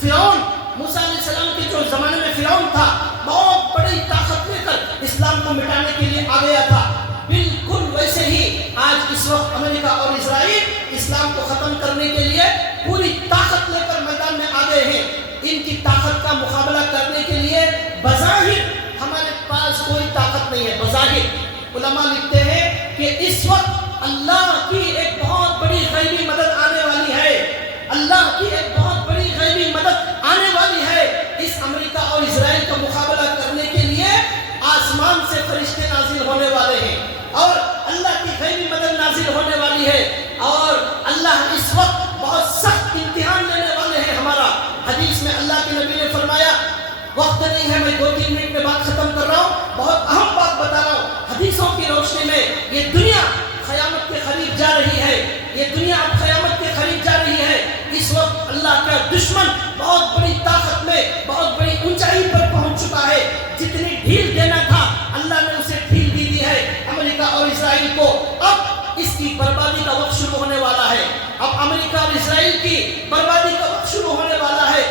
فرعون موسیٰ علیہ السلام کے جو زمانے میں فرعون تھا بہت بڑی طاقت لے کر اسلام کو مٹانے کے لیے آ گیا تھا، بالکل ویسے ہی آج اس وقت امریکہ اور اسرائیل اسلام کو ختم کرنے کے لیے پوری طاقت لے کر میدان میں آ گئے ہیں۔ ان کی طاقت کا مقابلہ کرنے کے لیے بظاہر ہمارے پاس کوئی طاقت نہیں ہے۔ بظاہر علماء لکھتے ہیں کہ اس وقت اللہ کی ایک بہت بڑی غیبی مدد آنے والی ہے، اللہ کی ایک بہت بڑی غیبی مدد آنے والی ہے۔ اس امریکہ اور اسرائیل کا مقابلہ کرنے کے لیے آسمان سے فرشتے نازل ہونے والے ہیں، اور اللہ کی غیبی مدد نازل ہونے والی ہے، اور اللہ اس وقت بہت سخت امتحان لینے والے ہیں ہمارا۔ حدیث میں اللہ کے نبی نے فرمایا، وقت نہیں ہے میں 2-3 منٹ میں بات ختم کر رہا ہوں، بہت اہم بات بتا رہا ہوں۔ حدیثوں کی روشنی میں یہ دنیا قیامت کے قریب جا رہی ہے، یہ دنیا اب قیامت کے قریب جا رہی ہے۔ اس وقت اللہ کا دشمن بہت بڑی طاقت میں بہت بڑی اونچائی پر پہنچ چکا ہے، جتنی ڈھیل دینا تھا اللہ نے اسے ڈھیل دی دی ہے امریکہ اور اسرائیل کو۔ اب اس کی بربادی کا وقت شروع ہونے والا ہے، اب امریکہ اور اسرائیل کی بربادی کا وقت شروع ہونے والا ہے۔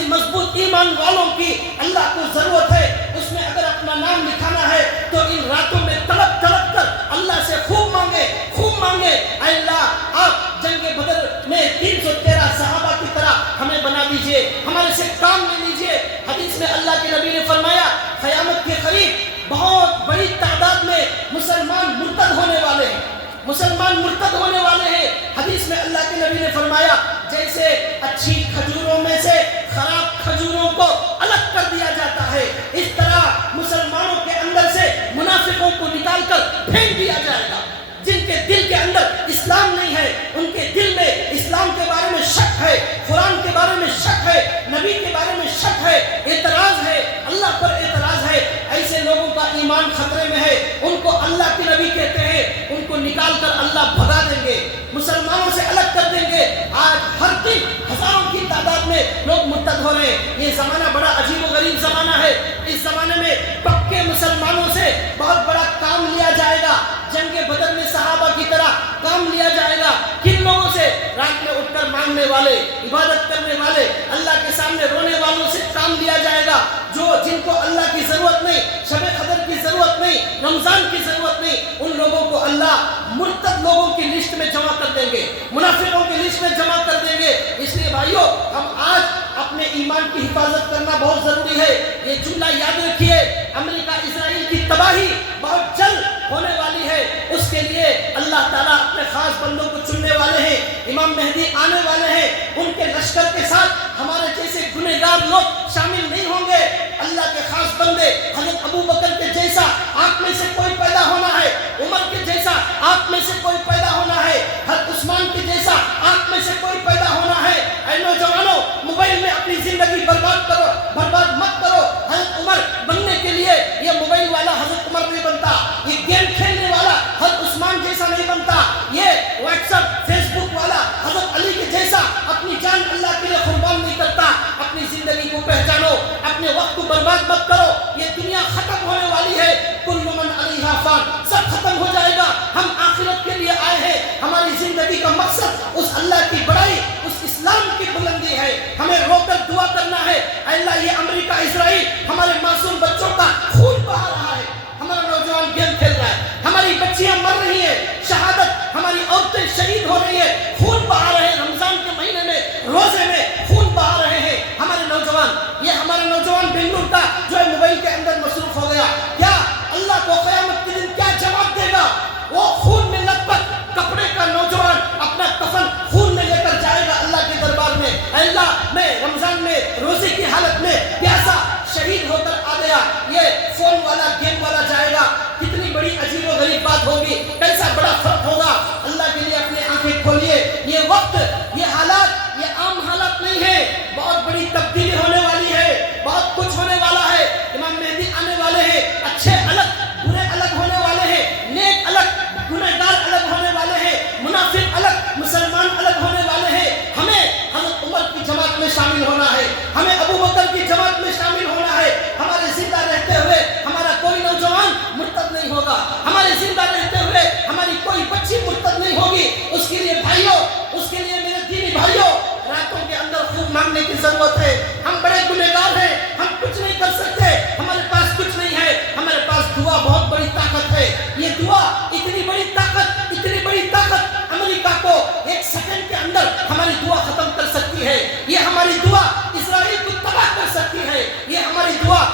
کسی مضبوط ایمان والوں کی اللہ کو ضرورت ہے. اس میں اگر اپنا نام لکھانا ہے تو ان راتوں میں تڑپ تڑپ کر اللہ سے خوب مانگے, خوب مانگے, اے اللہ آپ جنگ بدر میں 313 صحابہ کی طرح ہمیں بنا دیجئے, ہمارے سے کام لے لیجئے. حدیث میں اللہ کے نبی نے فرمایا قیامت کے قریب بہت بڑی تعداد میں مسلمان مرتد ہونے والے ہیں, مسلمان مرتد ہونے والے ہیں. حدیث میں اللہ کے نبی نے فرمایا جیسے اچھی کھجوروں میں سے خراب کھجوروں کو الگ کر دیا جاتا ہے, اس طرح مسلمانوں کے اندر سے منافقوں کو نکال کر پھینک دیا جائے گا. جن کے دل کے اندر اسلام نہیں ہے, ان کے دل میں اسلام کے بارے میں شک ہے, قرآن کے بارے میں شک ہے, نبی کے بارے میں شک ہے, اعتراض ہے, اللہ پر اعتراض ہے, ایسے لوگوں کا ایمان خطرے میں ہے. ان کو اللہ کے نبی کہتے ہیں, ان کو نکال کر اللہ بھگا دیں گے, مسلمانوں سے الگ کر دیں گے. آج ہر دن ہزاروں کی تعداد میں لوگ مرتد ہو رہے ہیں. یہ زمانہ بڑا عجیب و غریب زمانہ ہے. اس زمانے میں پکے مسلمانوں سے بہت بڑا کام لیا جائے گا. جنگ بدر میں صحابہ کی طرح کام لیا جائے گا. کن لوگوں سے؟ رات میں اٹھ کر مانگنے والے, عبادت کرنے والے, اللہ کے سامنے رونے والوں سے کام لیا جائے گا. جو جن کو اللہ کی ضرورت نہیں, شب قدر کی ضرورت نہیں, رمضان کی ضرورت نہیں, ان لوگوں کو اللہ مرتد لوگوں کی لسٹ میں جمع کر دیں گے, منافقوں کی لسٹ میں جمع کر دیں گے. اس لیے بھائیو ہم آج اپنے ایمان کی حفاظت کرنا بہت ضروری ہے. یہ جملہ یاد رکھیے, امریکہ اسرائیل کی تباہی بہت جلد ہونے والی ہے. اس کے لیے اللہ تعالیٰ اپنے خاص بندوں کو چننے والے ہیں. امام مہدی آنے والے ہیں, ان کے لشکر کے ساتھ ہمارے جیسے گنہگار لوگ شامل نہیں ہوں گے. اللہ کے خاص بندے, حضرت ابو بکر کے جیسا آپ میں سے کوئی پیدا ہونا ہے, عمر کے جیسا آپ میں سے کوئی پیدا ہونا ہے, حضرت عثمان کے جیسا آپ میں سے کوئی پیدا ہونا ہے. اے نوجوانوں, موبائل میں اپنی زندگی برباد کرو, برباد مت کرو. حضرت عمر بننے کے لیے یہ موبائل والا حضرت عمر نہیں بنتا, یہ گیم کھیلنے والا حضرت عثمان جیسا نہیں بنتا, یہ واٹس ایپ فیس بک والا حضرت علی کے جیسا اپنی جان اللہ کے لیے قربان نہیں کرتا. اپنی زندگی کو پہچانو, اپنے وقت کو برباد مت کرو. یہ دنیا ختم ہونے والی ہے, کل من علیہا فان, سب ختم ہو جائے گا. ہم آخرت کے لیے آئے ہیں. ہماری زندگی کا مقصد اس اللہ کی بڑائی, اس اسلام کی بلندی ہے. ہمیں رو کر دعا کرنا ہے, اے اللہ یہ امریکہ اسرائیل ہمارے معصوم بچوں کا خون بہا رہا ہے, ہمارا نوجوان گیم کھیل رہا ہے, ہماری بچیاں مر رہی ہیں, شہادت ہماری عورتیں شہید ہو رہی ہیں, خون بہا رہے ہیں. رمضان کے مہینے میں روزے میں خون بہا رہے ہیں ہمارے نوجوان. یہ ہمارا نوجوان بنگلور کا جو ہے موبائل کے اندر مصروف ہو گیا. کیا اللہ کو قیامت کے دن کیا جواب دے گا؟ وہ خون میں لت پت کپڑے کا نوجوان اپنا کفن خون میں لے کر جائے گا اللہ کے دربار میں. اے اللہ میں رمضان میں روزے کی حالت میں پیاسا شہید ہو کر آ گیا, یہ فون والا گیم والا جائے گا. کتنی بڑی عجیب و غریب بات ہوگی, کیسا بڑا فرق ہوگا. اللہ کے لیے اپنی آنکھیں کھولیے. یہ وقت, یہ حالات, یہ عام حالات نہیں ہے. بہت بڑی تبدیلی ہونے والی ہے, بہت کچھ ہونے والا ہے. امام مہدی آنے والے ہیں, اچھے الگ برے الگ ہونے والے ہیں, نیک الگ گنہگار الگ ہونے والے ہیں, منافق الگ مسلمان الگ ہونے والے ہیں. ہمیں حضرت عمر کی جماعت میں شامل ہونا ہے, ہمیں ابو بکر کی جماعت میں شامل ہونا ہے. ہمارے زندہ رہتے ہوئے ہمارا کوئی نوجوان مرتد نہیں ہوگا, ہمارے زندہ رہتے ہوئے ہماری کوئی بچی مرتد نہیں ہوگی. اس کے لیے بھائیوں, اس کے لیے میرے دینی بھائیوں, راتوں کے اندر خوب مانگنے کی ضرورت ہے. ہم بڑے گنہگار ہیں, ہم کچھ نہیں کر سکتے, ہمارے پاس کچھ نہیں ہے. ہمارے پاس دعا بہت بڑی طاقت ہے. یہ دعا اتنی بڑی طاقت, اتنی بڑی طاقت امریکہ کو ایک سیکنڈ کے اندر ہماری دعا ختم کر سکتی ہے. یہ ہماری دعا اسرائیل کو تباہ کر سکتی ہے. یہ ہماری دعا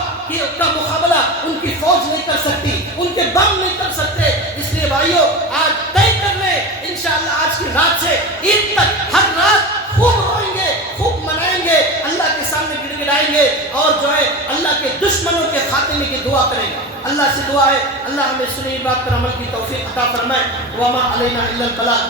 کا مقابلہ ان کی فوج نہیں کر سکتی, ان کے بم نہیں کر سکتے. اس لیے بھائیو آج طے کر لیں, انشاءاللہ آج کی رات سے عید تک ہر رات خوب روئیں گے, خوب منائیں گے, اللہ کے سامنے گڑ گڑائیں گے, اور جو ہے اللہ کے دشمنوں کے خاتمے کی دعا کریں گے. اللہ سے دعا ہے اللہ ہمیں سنی بات پر عمل کی توفیق عطا فرمائے. وما علینا الا البلاغ.